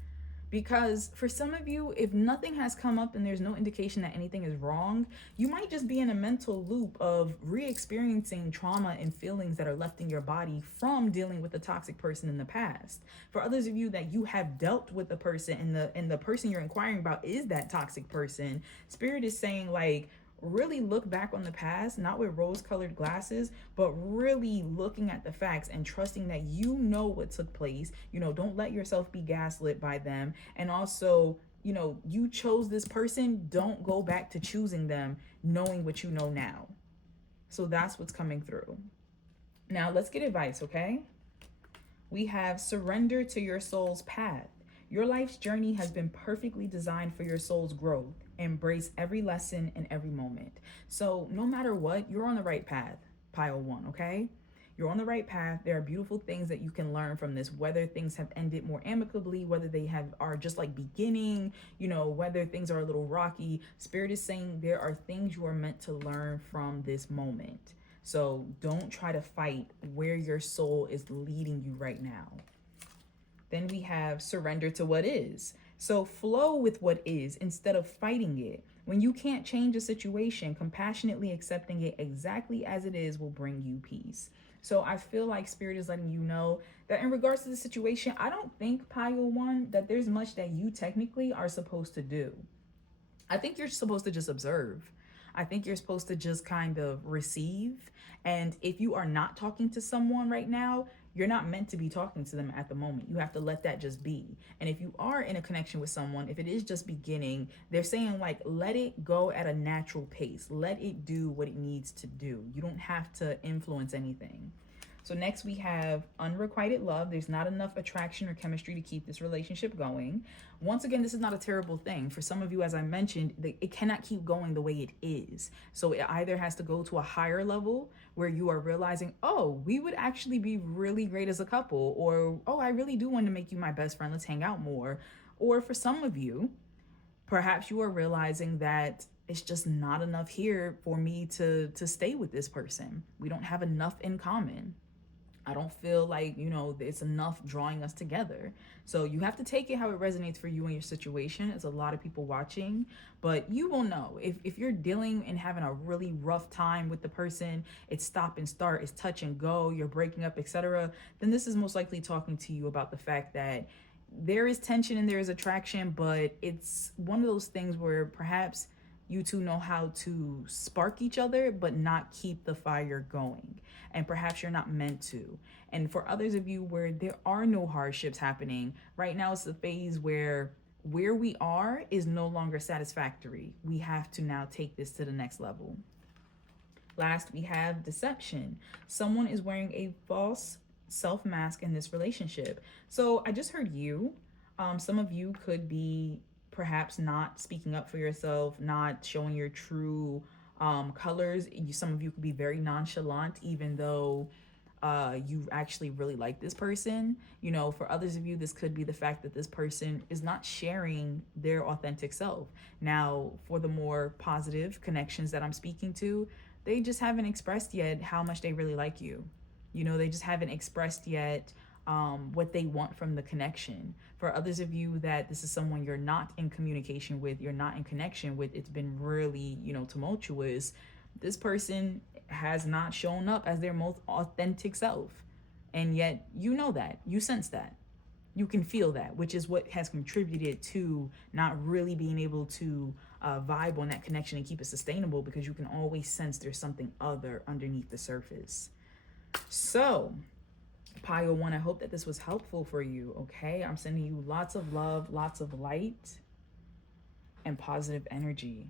Because for some of you, if nothing has come up and there's no indication that anything is wrong, you might just be in a mental loop of re-experiencing trauma and feelings that are left in your body from dealing with a toxic person in the past. For others of you that you have dealt with the person and the person you're inquiring about is that toxic person, Spirit is saying, like, really look back on the past, not with rose-colored glasses, but really looking at the facts and trusting that you know what took place. You know, don't let yourself be gaslit by them. And also, you know, you chose this person. Don't go back to choosing them knowing what you know now. So that's what's coming through. Now let's get advice, okay? We have surrender to your soul's path. Your life's journey has been perfectly designed for your soul's growth. Embrace every lesson and every moment. So no matter what, you're on the right path, pile one, okay? You're on the right path. There are beautiful things that you can learn from this, whether things have ended more amicably, whether they are just like beginning, you know, whether things are a little rocky. Spirit is saying there are things you are meant to learn from this moment. So don't try to fight where your soul is leading you right now. Then we have surrender to what is. So flow with what is instead of fighting it. When you can't change a situation, compassionately accepting it exactly as it is will bring you peace. So I feel like Spirit is letting you know that in regards to the situation, I don't think, pile one, that there's much that you technically are supposed to do. I think you're supposed to just observe. I think you're supposed to just kind of receive. And if you are not talking to someone right now, you're not meant to be talking to them at the moment. You have to let that just be. And if you are in a connection with someone, if it is just beginning, they're saying, like, let it go at a natural pace. Let it do what it needs to do. You don't have to influence anything. So next we have unrequited love. There's not enough attraction or chemistry to keep this relationship going. Once again, this is not a terrible thing. For some of you, as I mentioned, it cannot keep going the way it is. So it either has to go to a higher level where you are realizing, oh, we would actually be really great as a couple, or, oh, I really do want to make you my best friend. Let's hang out more. Or for some of you, perhaps you are realizing that it's just not enough here for me to stay with this person. We don't have enough in common. I don't feel like, you know, it's enough drawing us together. So you have to take it how it resonates for you and your situation. It's a lot of people watching, but you will know if you're dealing and having a really rough time with the person, it's stop and start, it's touch and go, you're breaking up, etc. Then this is most likely talking to you about the fact that there is tension and there is attraction, but it's one of those things where perhaps you two know how to spark each other, but not keep the fire going. And perhaps you're not meant to. And for others of you where there are no hardships happening, right now it's the phase where we are is no longer satisfactory. We have to now take this to the next level. Last, we have deception. Someone is wearing a false self mask in this relationship. So I just heard you. Some of you could be perhaps not speaking up for yourself, not showing your true colors. Some of you could be very nonchalant, even though you actually really like this person. You know, for others of you, this could be the fact that this person is not sharing their authentic self. Now, for the more positive connections that I'm speaking to, they just haven't expressed yet how much they really like you. You know, they just haven't expressed yet what they want from the connection. For others of you that this is someone you're not in communication with, you're not in connection with, it's been really, you know, tumultuous. This person has not shown up as their most authentic self. And yet, you know that, you sense that, you can feel that, which is what has contributed to not really being able to vibe on that connection and keep it sustainable, because you can always sense there's something other underneath the surface. So, Pile 1, I hope that this was helpful for you, okay? I'm sending you lots of love, lots of light, and positive energy.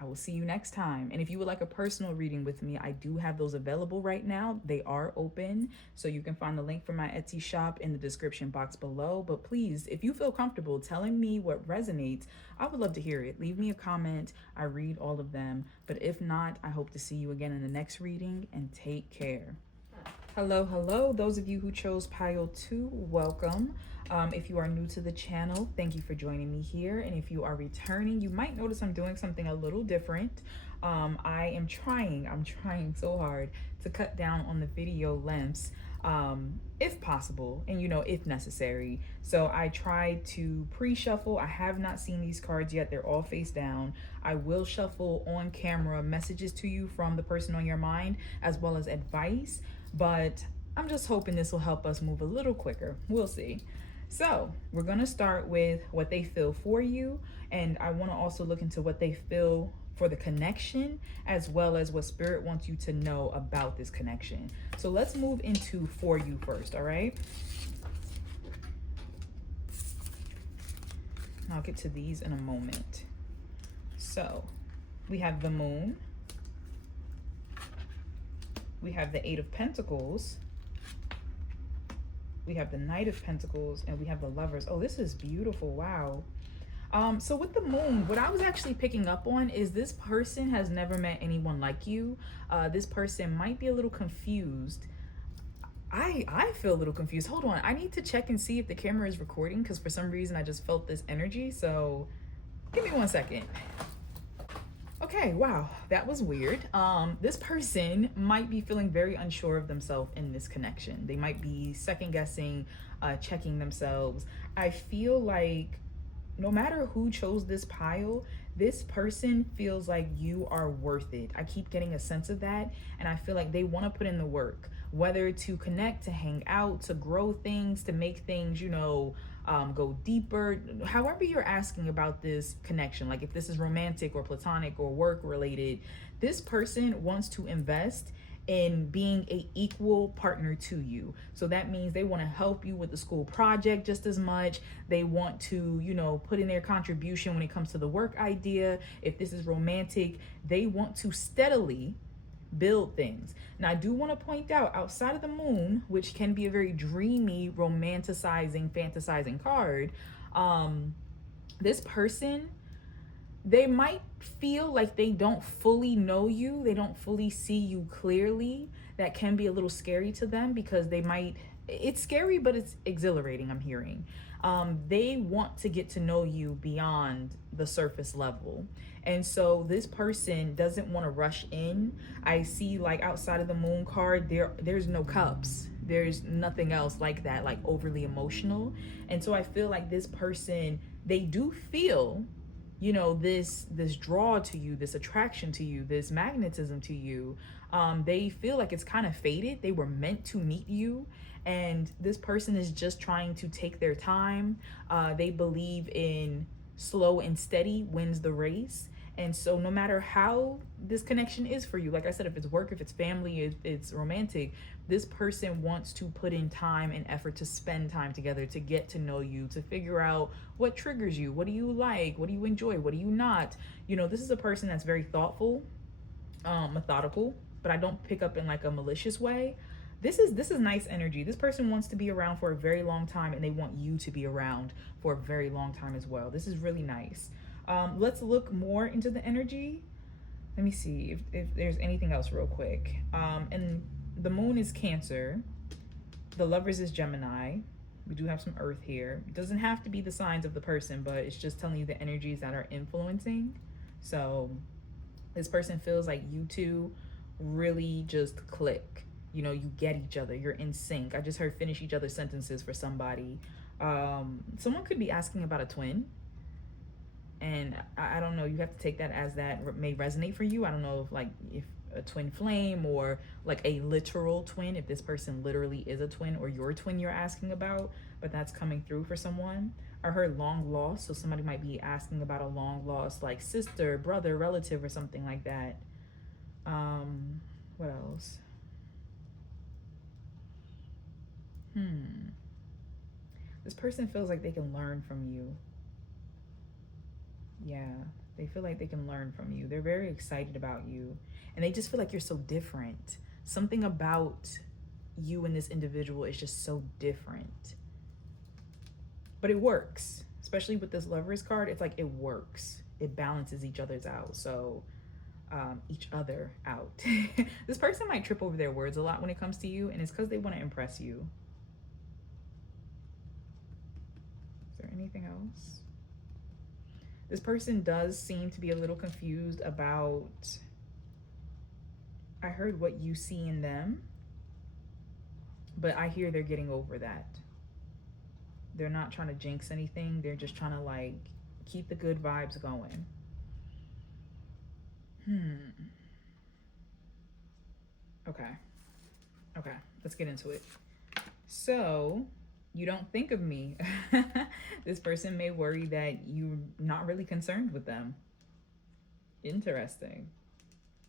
I will see you next time. And if you would like a personal reading with me, I do have those available right now. They are open, so you can find the link for my Etsy shop in the description box below. But please, if you feel comfortable telling me what resonates, I would love to hear it. Leave me a comment. I read all of them. But if not, I hope to see you again in the next reading, and take care. Hello, hello. Those of you who chose pile 2, welcome. If you are new to the channel, thank you for joining me here. And if you are returning, you might notice I'm doing something a little different. I'm trying so hard to cut down on the video lengths, if possible, and if necessary. So I tried to pre-shuffle. I have not seen these cards yet. They're all face down. I will shuffle on camera messages to you from the person on your mind, as well as advice. But I'm just hoping this will help us move a little quicker. We'll see. So we're going to start with what they feel for you. And I want to also look into what they feel for the connection, as well as what spirit wants you to know about this connection. So let's move into for you first. All right. I'll get to these in a moment. So we have the Moon. We have the 8 of Pentacles. We have the Knight of Pentacles, and we have the Lovers. Oh, this is beautiful. Wow. So with the Moon, what I was actually picking up on is this person has never met anyone like you. This person might be a little confused. I feel a little confused. Hold on. I need to check and see if the camera is recording, because for some reason I just felt this energy. So give me 1 second. Okay, wow, that was weird. This person might be feeling very unsure of themselves in this connection. They might be second guessing, checking themselves. I feel like no matter who chose this pile, this person feels like you are worth it. I keep getting a sense of that, and I feel like they want to put in the work, whether to connect, to hang out, to grow things, to make things, go deeper. However you're asking about this connection, like if this is romantic or platonic or work related, this person wants to invest in being a equal partner to you. So that means they want to help you with the school project just as much. They want to, put in their contribution when it comes to the work idea. If this is romantic, they want to steadily build things. Now, I do want to point out, outside of the Moon, which can be a very dreamy, romanticizing, fantasizing card, this person, they might feel like they don't fully know you. They don't fully see you clearly. That can be a little scary to them, because it's scary, but it's exhilarating, I'm hearing. They want to get to know you beyond the surface level. And so this person doesn't want to rush in. I see, like, outside of the Moon card, there's no cups. There's nothing else like that, like overly emotional. And so I feel like this person, they do feel, this draw to you, this attraction to you, this magnetism to you. They feel like it's kind of fated. They were meant to meet you. And this person is just trying to take their time. They believe in slow and steady wins the race. And so no matter how this connection is for you, like I said, if it's work, if it's family, if it's romantic, this person wants to put in time and effort to spend time together, to get to know you, to figure out what triggers you, what do you like, what do you enjoy, what do you not. This is a person that's very thoughtful, methodical, but I don't pick up in like a malicious way. This is nice energy. This person wants to be around for a very long time, and they want you to be around for a very long time as well. This is really nice. Let's look more into the energy. Let me see if there's anything else real quick. And the Moon is Cancer. The Lovers is Gemini. We do have some Earth here. It doesn't have to be the signs of the person, but it's just telling you the energies that are influencing. So this person feels like you two really just click. You get each other. You're in sync. I just heard finish each other's sentences for somebody. Someone could be asking about a twin. And I don't know, you have to take that as that may resonate for you. I don't know if a twin flame, or like a literal twin, if this person literally is a twin, or your twin you're asking about, but that's coming through for someone. I heard long lost, so somebody might be asking about a long lost, like sister, brother, relative, or something like that. What else? This person feels like they can learn from you. Yeah, they feel like they can learn from you. They're very excited about you, and they just feel like you're so different. Something about you and this individual is just so different. But it works, especially with this Lovers card. It's like it works. It balances each other's out. So each other out. This person might trip over their words a lot when it comes to you, and it's because they want to impress you. Is there anything else? This person does seem to be a little confused about, I heard what you see in them, but I hear they're getting over that. They're not trying to jinx anything. They're just trying to like keep the good vibes going. Okay, let's get into it. So, you don't think of me. This person may worry that you're not really concerned with them. Interesting.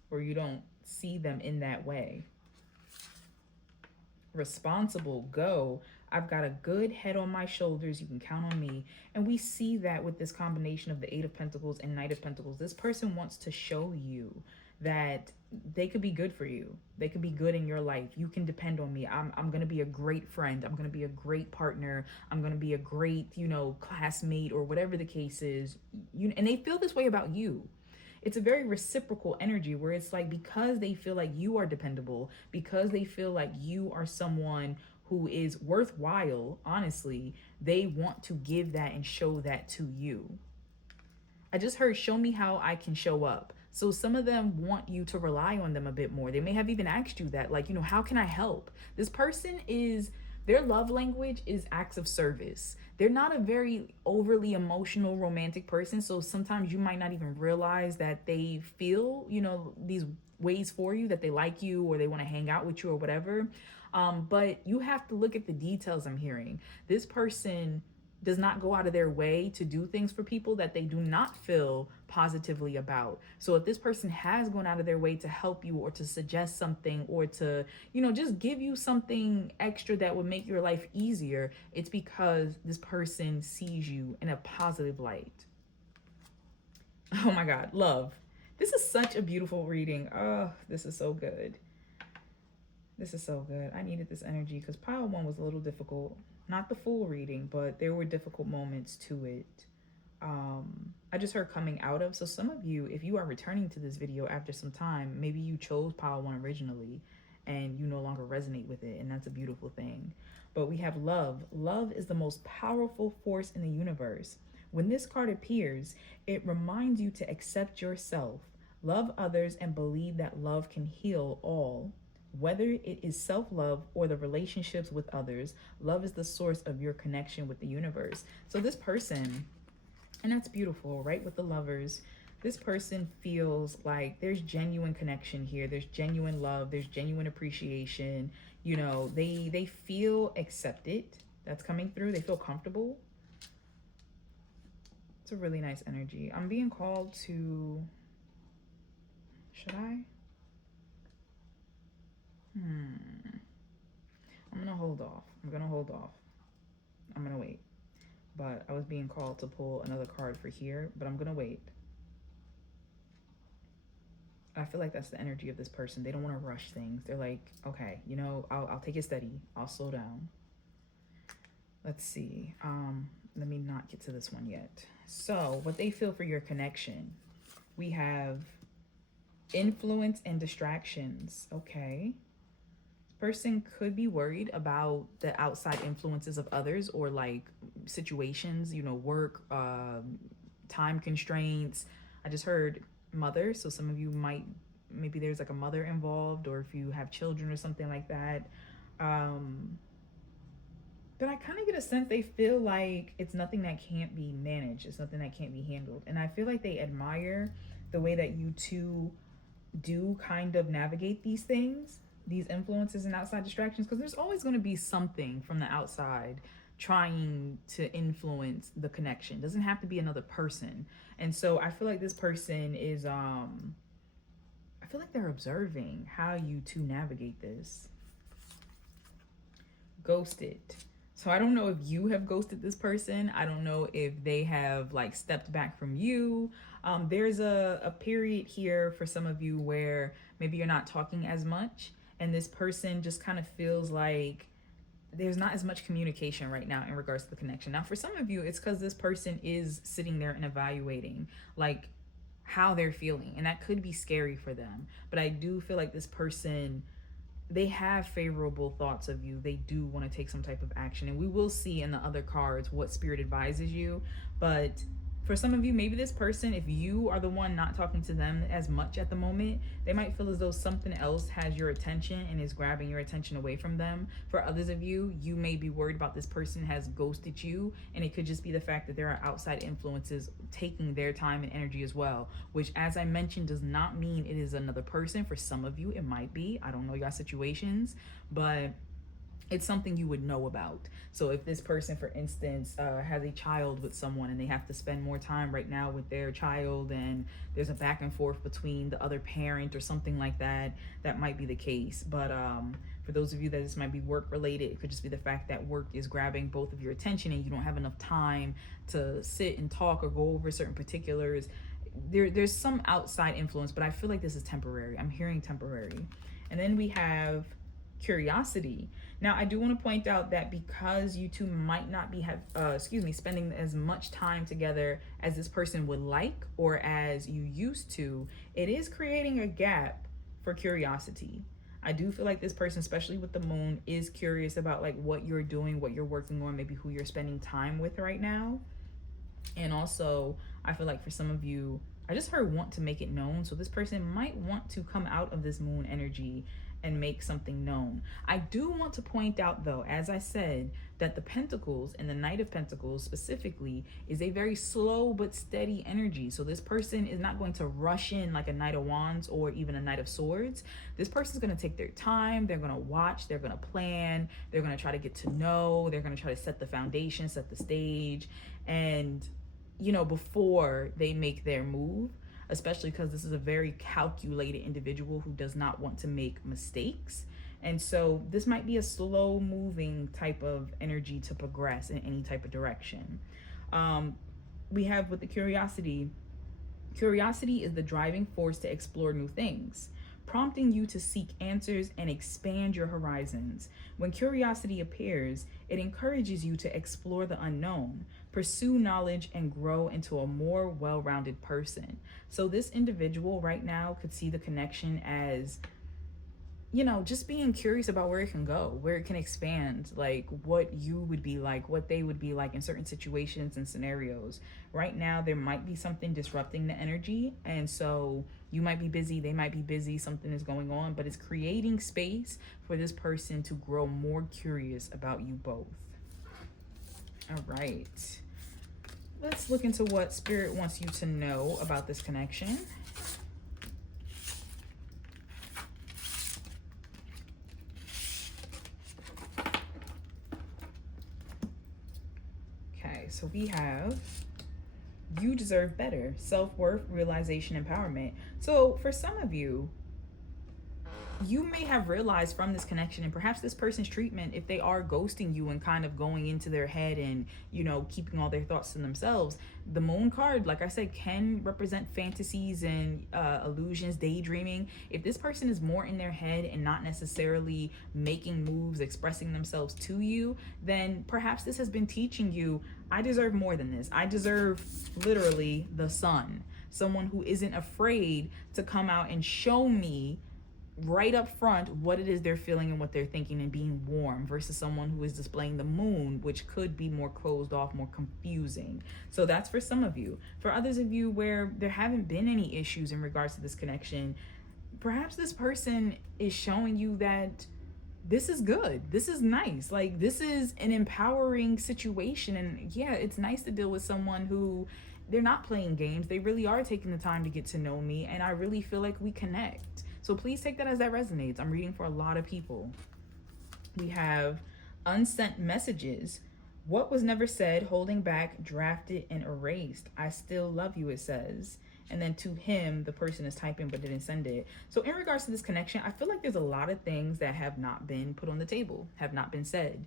Or you don't see them in that way. Responsible, go. I've got a good head on my shoulders. You can count on me. And we see that with this combination of the Eight of Pentacles and Knight of Pentacles. This person wants to show you that they could be good for you. They could be good in your life. You can depend on me. I'm going to be a great friend. I'm going to be a great partner. I'm going to be a great, classmate, or whatever the case is. And they feel this way about you. It's a very reciprocal energy where it's like, because they feel like you are dependable, because they feel like you are someone who is worthwhile, honestly, they want to give that and show that to you. I just heard, show me how I can show up. So some of them want you to rely on them a bit more. They may have even asked you that, like, how can I help? This person their love language is acts of service. They're not a very overly emotional, romantic person. So sometimes you might not even realize that they feel, these ways for you, that they like you or they want to hang out with you or whatever. But you have to look at the details I'm hearing. This person does not go out of their way to do things for people that they do not feel positively about. So if this person has gone out of their way to help you or to suggest something or to, just give you something extra that would make your life easier, it's because this person sees you in a positive light. Oh my God, love. This is such a beautiful reading. Oh, this is so good. This is so good. I needed this energy because pile 1 was a little difficult. Not the full reading, but there were difficult moments to it. I just heard coming out of. So some of you, if you are returning to this video after some time, maybe you chose pile 1 originally and you no longer resonate with it. And that's a beautiful thing. But we have love. Love is the most powerful force in the universe. When this card appears, it reminds you to accept yourself, love others, and believe that love can heal all. Whether it is self-love or the relationships with others, love is the source of your connection with the universe. So this person, and that's beautiful, right? With the lovers, this person feels like there's genuine connection here. There's genuine love. There's genuine appreciation. They feel accepted. That's coming through. They feel comfortable. It's a really nice energy. I'm being called to, should I? I'm gonna hold off. I'm gonna wait. But I was being called to pull another card for here, but I'm gonna wait. I feel like that's the energy of this person. They don't want to rush things. They're like, okay, I'll take it steady. I'll slow down. Let's see. Let me not get to this one yet. So what they feel for your connection. We have influence and distractions. Okay. Person could be worried about the outside influences of others or like situations, work, time constraints. I just heard mother. So some of you maybe there's like a mother involved, or if you have children or something like that. But I kind of get a sense they feel like it's nothing that can't be managed. It's nothing that can't be handled. And I feel like they admire the way that you two do kind of navigate these things, these influences and outside distractions, because there's always going to be something from the outside trying to influence the connection. It doesn't have to be another person. And so I feel like this person is, I feel like they're observing how you two navigate this. Ghosted. So I don't know if you have ghosted this person. I don't know if they have like stepped back from you. There's a period here for some of you where maybe you're not talking as much, and this person just kind of feels like there's not as much communication right now in regards to the connection. Now, for some of you, it's because this person is sitting there and evaluating, like, how they're feeling. And that could be scary for them. But I do feel like this person, they have favorable thoughts of you. They do want to take some type of action. And we will see in the other cards what spirit advises you. But for some of you, maybe this person, if you are the one not talking to them as much at the moment, they might feel as though something else has your attention and is grabbing your attention away from them. For others of you, you may be worried about this person has ghosted you, and it could just be the fact that there are outside influences taking their time and energy as well, which, as I mentioned, does not mean it is another person. For some of you, it might be. I don't know your situations, but it's something you would know about. So if this person, for instance, has a child with someone and they have to spend more time right now with their child, and there's a back and forth between the other parent or something like that, that might be the case. But for those of you that this might be work related, it could just be the fact that work is grabbing both of your attention and you don't have enough time to sit and talk or go over certain particulars. There's some outside influence, but I feel like this is temporary. I'm hearing temporary. And then we have curiosity. Now, I do want to point out that because you two might not be spending as much time together as this person would like or as you used to, it is creating a gap for curiosity. I do feel like this person, especially with the moon, is curious about like what you're doing, what you're working on, maybe who you're spending time with right now. And also, I feel like for some of you, I just heard want to make it known. So this person might want to come out of this moon energy and make something known. I do want to point out, though, as I said, that the Pentacles and the Knight of Pentacles specifically is a very slow but steady energy. So this person is not going to rush in like a Knight of Wands or even a Knight of Swords. This person's going to take their time. They're going to watch. They're going to plan. They're going to try to get to know. They're going to try to set the foundation, set the stage, and, you know, before they make their move, especially because this is a very calculated individual who does not want to make mistakes. And so this might be a slow moving type of energy to progress in any type of direction. We have with the curiosity is the driving force to explore new things, prompting you to seek answers and expand your horizons. When curiosity appears, it encourages you to explore the unknown, pursue knowledge, and grow into a more well-rounded person. So this individual right now could see the connection as, you know, just being curious about where it can go, where it can expand, like what you would be like, what they would be like in certain situations and scenarios. Right now, there might be something disrupting the energy. And so you might be busy, they might be busy, something is going on, but it's creating space for this person to grow more curious about you both. All right. Let's look into what Spirit wants you to know about this connection. Okay, so we have you deserve better, self-worth, realization, empowerment. So for some of you, you may have realized from this connection, and perhaps this person's treatment, if they are ghosting you and kind of going into their head and, you know, keeping all their thoughts to themselves, the moon card, like I said, can represent fantasies and illusions, daydreaming. If this person is more in their head and not necessarily making moves, expressing themselves to you, then perhaps this has been teaching you, I deserve more than this. I deserve literally the sun. Someone who isn't afraid to come out and show me right up front what it is they're feeling and what they're thinking and being warm, versus someone who is displaying the moon, which could be more closed off, more confusing. So that's for some of you. For others of you where there haven't been any issues in regards to this connection, perhaps this person is showing you that this is good, this is nice, like this is an empowering situation. And yeah, it's nice to deal with someone who, they're not playing games, they really are taking the time to get to know me, and I really feel like we connect. So please take that as that resonates. I'm reading for a lot of people. We have unsent messages. What was never said, holding back, drafted, and erased. I still love you, it says. And then to him, the person is typing but didn't send it. So in regards to this connection, I feel like there's a lot of things that have not been put on the table, have not been said.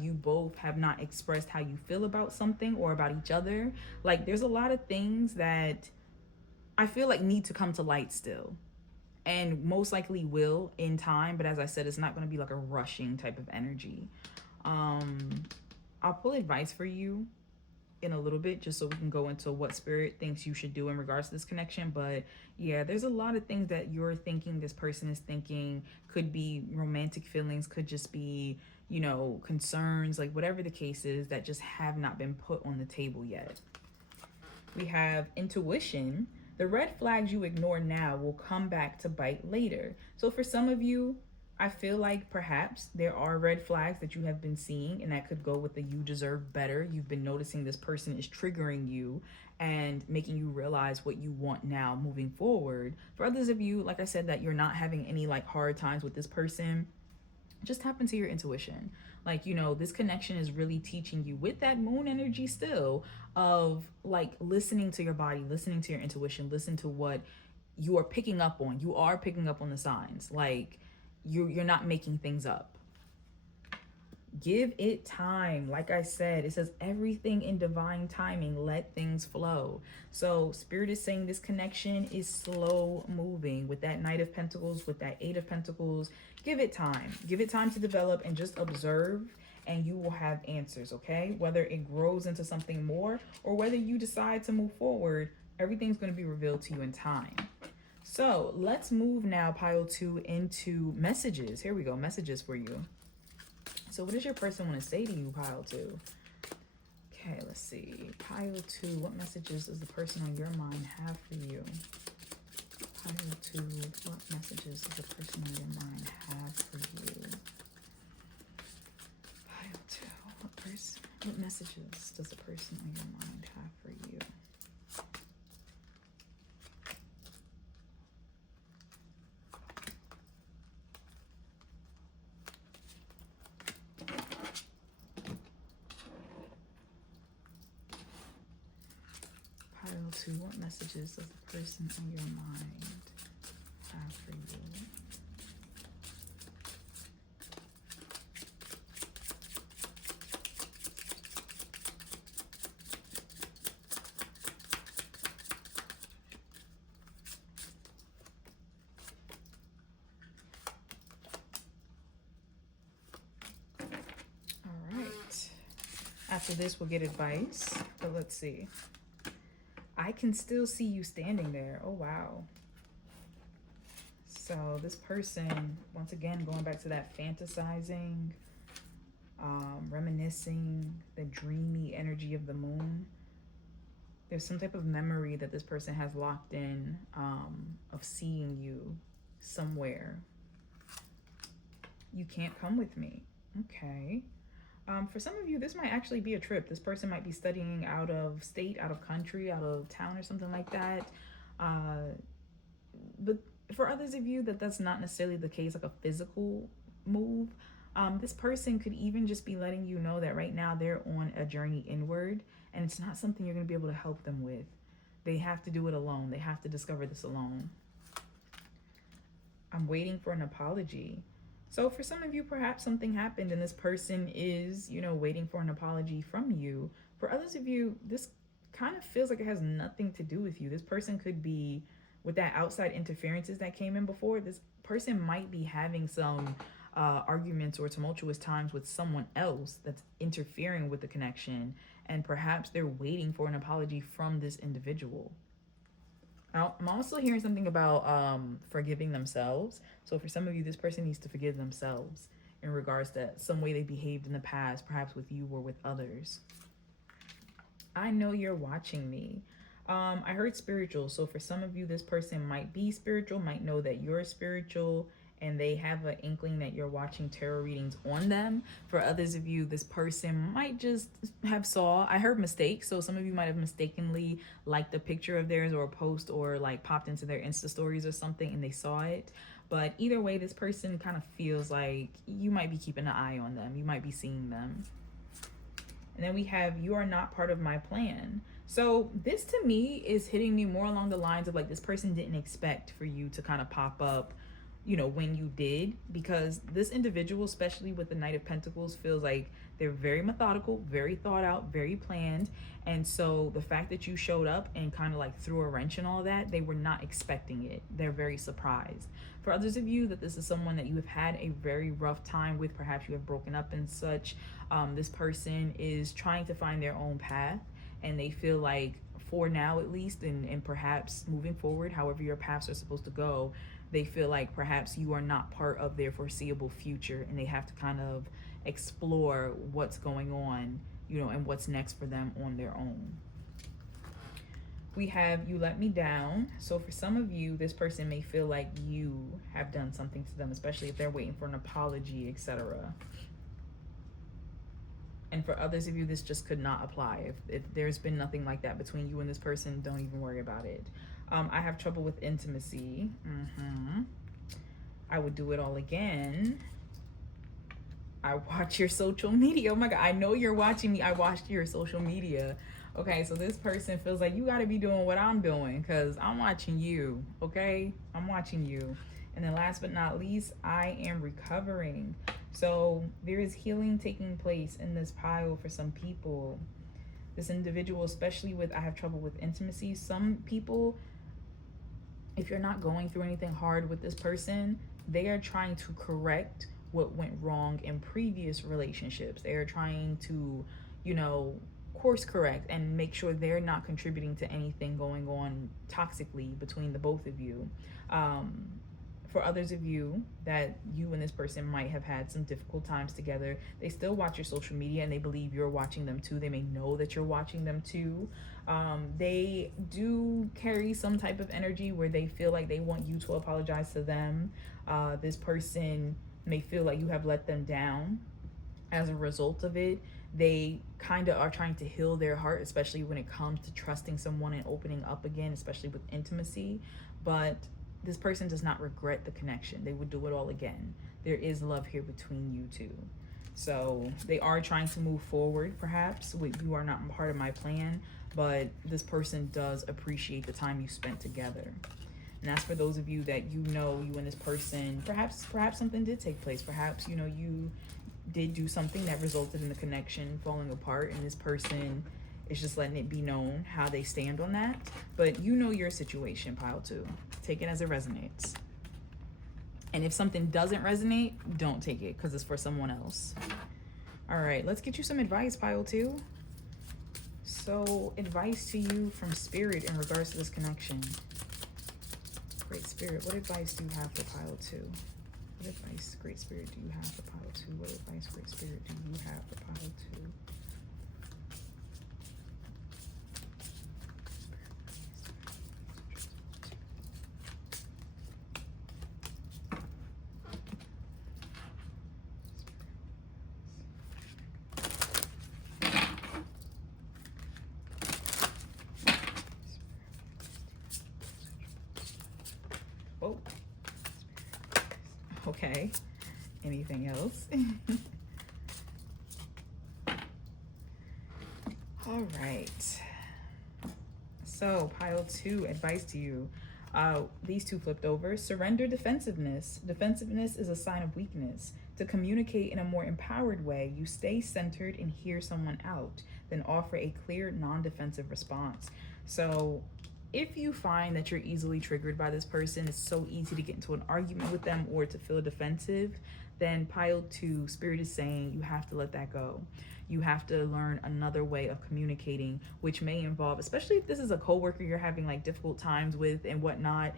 You both have not expressed how you feel about something or about each other. Like there's a lot of things that I feel like need to come to light still. And most likely will in time, but as I said, it's not going to be like a rushing type of energy. I'll pull advice for you. in a little bit, just so we can go into what spirit thinks you should do in regards to this connection. But yeah, there's a lot of things that you're thinking, this person is thinking, could be romantic feelings, could just be, you know, concerns, like whatever the case is, that just have not been put on the table yet. We have intuition. The red flags you ignore now will come back to bite later. So for some of you, I feel like perhaps there are red flags that you have been seeing, and that could go with the you deserve better. You've been noticing this person is triggering you and making you realize what you want now moving forward. For others of you, like I said, that you're not having any like hard times with this person, just tap into your intuition. Like, you know, this connection is really teaching you with that moon energy still, of like listening to your body, listening to your intuition, listen to what you are picking up on. You are picking up on the signs. Like, you're not making things up. Give it time. Like I said, it says everything in divine timing, let things flow. So spirit is saying this connection is slow moving with that Knight of Pentacles, with that Eight of Pentacles. Give it time. Give it time to develop, and just observe, and you will have answers, okay? Whether it grows into something more or whether you decide to move forward, everything's going to be revealed to you in time. So let's move now, Pile 2, into messages. Here we go, messages for you. So what does your person want to say to you, Pile 2? Okay, let's see. Pile 2, what messages does the person on your mind have for you? Pile 2, what messages does the person on your mind have for you? Pile 2, what messages does the person on your mind have for you? Pile 2, what messages does the person on your mind have for you? All right. After this, we'll get advice, but let's see. I can still see you standing there. Oh, wow. So this person, once again, going back to that fantasizing, reminiscing, the dreamy energy of the moon. There's some type of memory that this person has locked in, of seeing you somewhere. You can't come with me. Okay. For some of you, this might actually be a trip. This person might be studying out of state, out of country, out of town, or something like that. But for others of you, that's not necessarily the case, like a physical move. This person could even just be letting you know that right now they're on a journey inward, and it's not something you're going to be able to help them with. They have to do it alone. They have to discover this alone. I'm waiting for an apology. So for some of you, perhaps something happened and this person is, you know, waiting for an apology from you. For others of you, this kind of feels like it has nothing to do with you. This person could be, with that outside interferences that came in before, this person might be having some arguments or tumultuous times with someone else that's interfering with the connection. And perhaps they're waiting for an apology from this individual. I'm also hearing something about forgiving themselves. So for some of you, this person needs to forgive themselves in regards to some way they behaved in the past, perhaps with you or with others. I know you're watching me. I heard spiritual. So for some of you, this person might be spiritual, might know that you're spiritual, and they have an inkling that you're watching tarot readings on them. For others of you, this person might just have I heard mistakes. So some of you might have mistakenly liked a picture of theirs or a post, or like popped into their Insta stories or something and they saw it. But either way, this person kind of feels like you might be keeping an eye on them. You might be seeing them. And then we have, you are not part of my plan. So this to me is hitting me more along the lines of like, this person didn't expect for you to kind of pop up, you know, when you did, because this individual, especially with the Knight of Pentacles, feels like they're very methodical, very thought out, very planned. And so the fact that you showed up and kind of like threw a wrench and all that, they were not expecting it. They're very surprised. For others of you, that this is someone that you have had a very rough time with, perhaps you have broken up and such. This person is trying to find their own path. and they feel like, for now at least, and perhaps moving forward, however your paths are supposed to go, they feel like perhaps you are not part of their foreseeable future, and they have to kind of explore what's going on, you know, and what's next for them on their own. We have you let me down. So for some of you, this person may feel like you have done something to them, especially if they're waiting for an apology, etc. And for others of you, this just could not apply. If there's been nothing like that between you and this person, don't even worry about it. I have trouble with intimacy. I would do it all again. I watch your social media. Oh my God, I know you're watching me. I watched your social media. Okay, so this person feels like you got to be doing what I'm doing because I'm watching you, okay? I'm watching you. And then last but not least, I am recovering. So there is healing taking place in this pile for some people. This individual, especially with I have trouble with intimacy. Some people, if you're not going through anything hard with this person, they are trying to correct what went wrong in previous relationships. They are trying to, you know, course correct and make sure they're not contributing to anything going on toxically between the both of you. For others of you, that you and this person might have had some difficult times together, they still watch your social media and they believe you're watching them too. They may know that you're watching them too. They do carry some type of energy where they feel like they want you to apologize to them. This person may feel like you have let them down. As a result of it, they kind of are trying to heal their heart, especially when it comes to trusting someone and opening up again, especially with intimacy. But this person does not regret the connection. They would do it all again. There is love here between you two. So they are trying to move forward, perhaps. You are not part of my plan, but this person does appreciate the time you spent together. And that's for those of you that you know you and this person, perhaps something did take place. Perhaps, you know, you did do something that resulted in the connection falling apart, and this person is just letting it be known how they stand on that. But you know your situation, pile 2. Take it as it resonates. And if something doesn't resonate, don't take it because it's for someone else. All right, let's get you some advice, pile 2. So, advice to you from Spirit in regards to this connection. Great Spirit, what advice do you have for pile 2? What advice, Great Spirit, do you have for pile 2? What advice, Great Spirit, do you have for pile 2? Oh, okay. Anything else? All right. So, pile 2, advice to you. These two flipped over. Surrender defensiveness. Defensiveness is a sign of weakness. To communicate in a more empowered way, you stay centered and hear someone out, then offer a clear, non-defensive response. So, if you find that you're easily triggered by this person, it's so easy to get into an argument with them or to feel defensive, then pile 2, Spirit is saying you have to let that go. You have to learn another way of communicating, which may involve, especially if this is a coworker you're having like difficult times with and whatnot.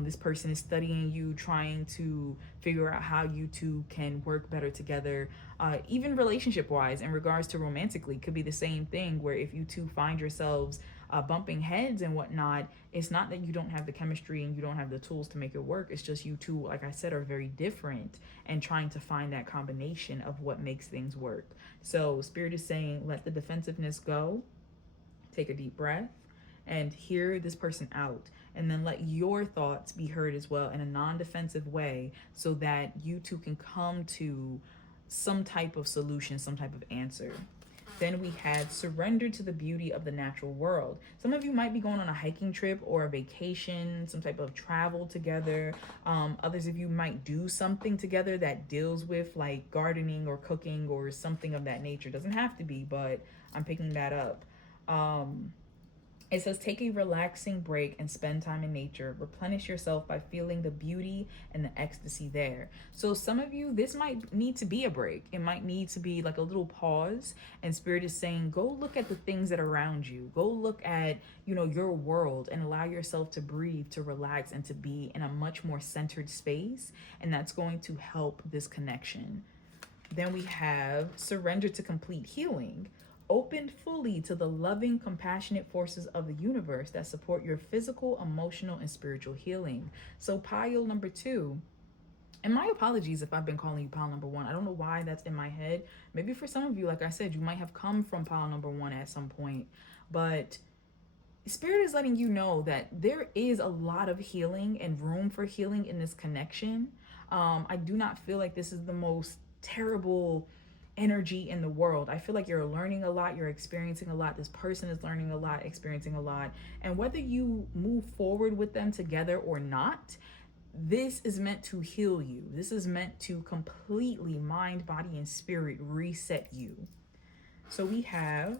This person is studying you, trying to figure out how you two can work better together. Even relationship wise, in regards to romantically, could be the same thing where if you two find yourselves bumping heads and whatnot, it's not that you don't have the chemistry and you don't have the tools to make it work. It's just you two, like I said, are very different and trying to find that combination of what makes things work. So Spirit is saying, let the defensiveness go, take a deep breath, and hear this person out. And then let your thoughts be heard as well in a non-defensive way so that you two can come to some type of solution, some type of answer. Then we had surrender to the beauty of the natural world. Some of you might be going on a hiking trip or a vacation, some type of travel together. Others of you might do something together that deals with like gardening or cooking or something of that nature. Doesn't have to be, but I'm picking that up. It says, take a relaxing break and spend time in nature. Replenish yourself by feeling the beauty and the ecstasy there. So, some of you, this might need to be a break. It might need to be like a little pause. And Spirit is saying, go look at the things that are around you. Go look at, your world and allow yourself to breathe, to relax, and to be in a much more centered space. And that's going to help this connection. Then we have surrender to complete healing. Open fully to the loving, compassionate forces of the universe that support your physical, emotional, and spiritual healing. So, pile number 2, and my apologies if I've been calling you pile number 1. I don't know why that's in my head. Maybe for some of you, like I said, you might have come from pile number 1 at some point. But Spirit is letting you know that there is a lot of healing and room for healing in this connection. I do not feel like this is the most terrible energy in the world. I feel like you're learning a lot, you're experiencing a lot. This person is learning a lot, experiencing a lot. And whether you move forward with them together or not, this is meant to heal you. This is meant to completely mind, body, and spirit reset you. So we have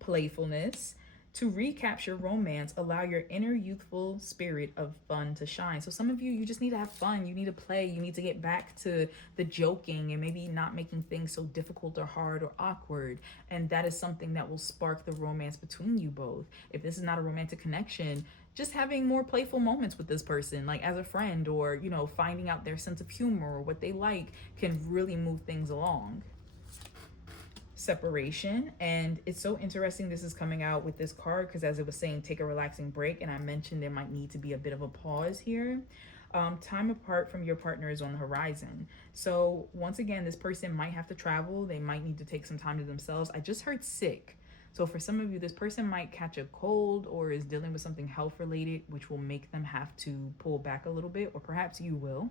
playfulness. To recapture romance, allow your inner youthful spirit of fun to shine. So some of you, you just need to have fun. You need to play. You need to get back to the joking and maybe not making things so difficult or hard or awkward. And that is something that will spark the romance between you both. If this is not a romantic connection, just having more playful moments with this person, like as a friend, or, finding out their sense of humor or what they like, can really move things along. Separation. And it's so interesting this is coming out with this card, because as it was saying, take a relaxing break, and I mentioned there might need to be a bit of a pause here. Time apart from your partner is on the horizon. So once again, this person might have to travel. They might need to take some time to themselves. I just heard sick. So for some of you, this person might catch a cold or is dealing with something health related, which will make them have to pull back a little bit, or perhaps you will.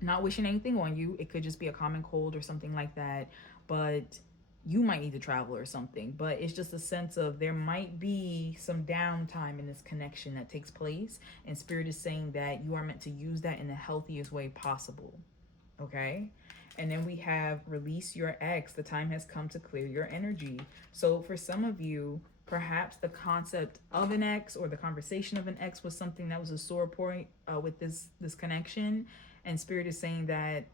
Not wishing anything on you. It could just be a common cold or something like that. But you might need to travel or something. But it's just a sense of there might be some downtime in this connection that takes place. And Spirit is saying that you are meant to use that in the healthiest way possible. Okay? And then we have release your ex. The time has come to clear your energy. So for some of you, perhaps the concept of an ex or the conversation of an ex was something that was a sore point with this connection. And Spirit is saying that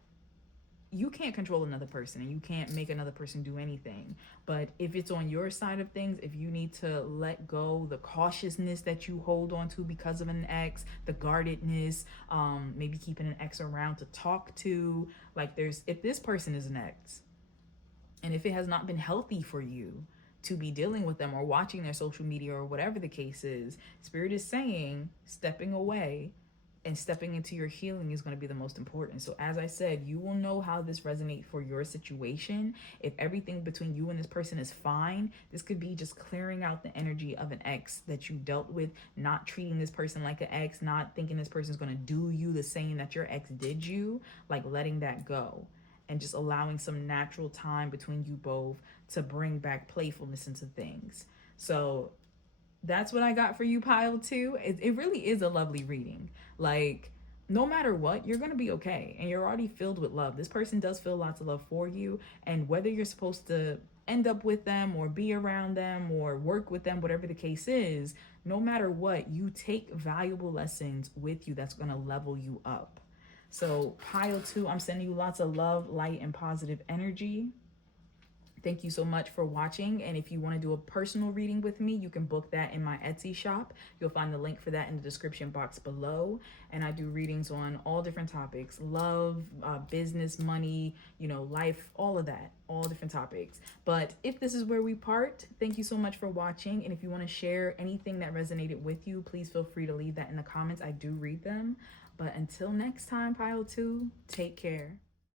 you can't control another person and you can't make another person do anything. But if it's on your side of things, if you need to let go the cautiousness that you hold on to because of an ex, the guardedness, maybe keeping an ex around to talk to, like if this person is an ex, and if it has not been healthy for you to be dealing with them or watching their social media or whatever the case is, Spirit is saying stepping away and stepping into your healing is going to be the most important. So as I said, you will know how this resonates for your situation. If everything between you and this person is fine, this could be just clearing out the energy of an ex that you dealt with, not treating this person like an ex, not thinking this person's going to do you the same that your ex did you, like letting that go and just allowing some natural time between you both to bring back playfulness into things. So that's what I got for you, pile 2. It really is a lovely reading. Like, no matter what, you're going to be okay. And you're already filled with love. This person does feel lots of love for you. And whether you're supposed to end up with them or be around them or work with them, whatever the case is, no matter what, you take valuable lessons with you that's going to level you up. So pile 2, I'm sending you lots of love, light, and positive energy. Thank you so much for watching. And if you want to do a personal reading with me, you can book that in my Etsy shop. You'll find the link for that in the description box below. And I do readings on all different topics: love, business, money, life, all of that, all different topics. But if this is where we part, thank you so much for watching. And if you want to share anything that resonated with you, please feel free to leave that in the comments. I do read them. But until next time, pile 2, take care.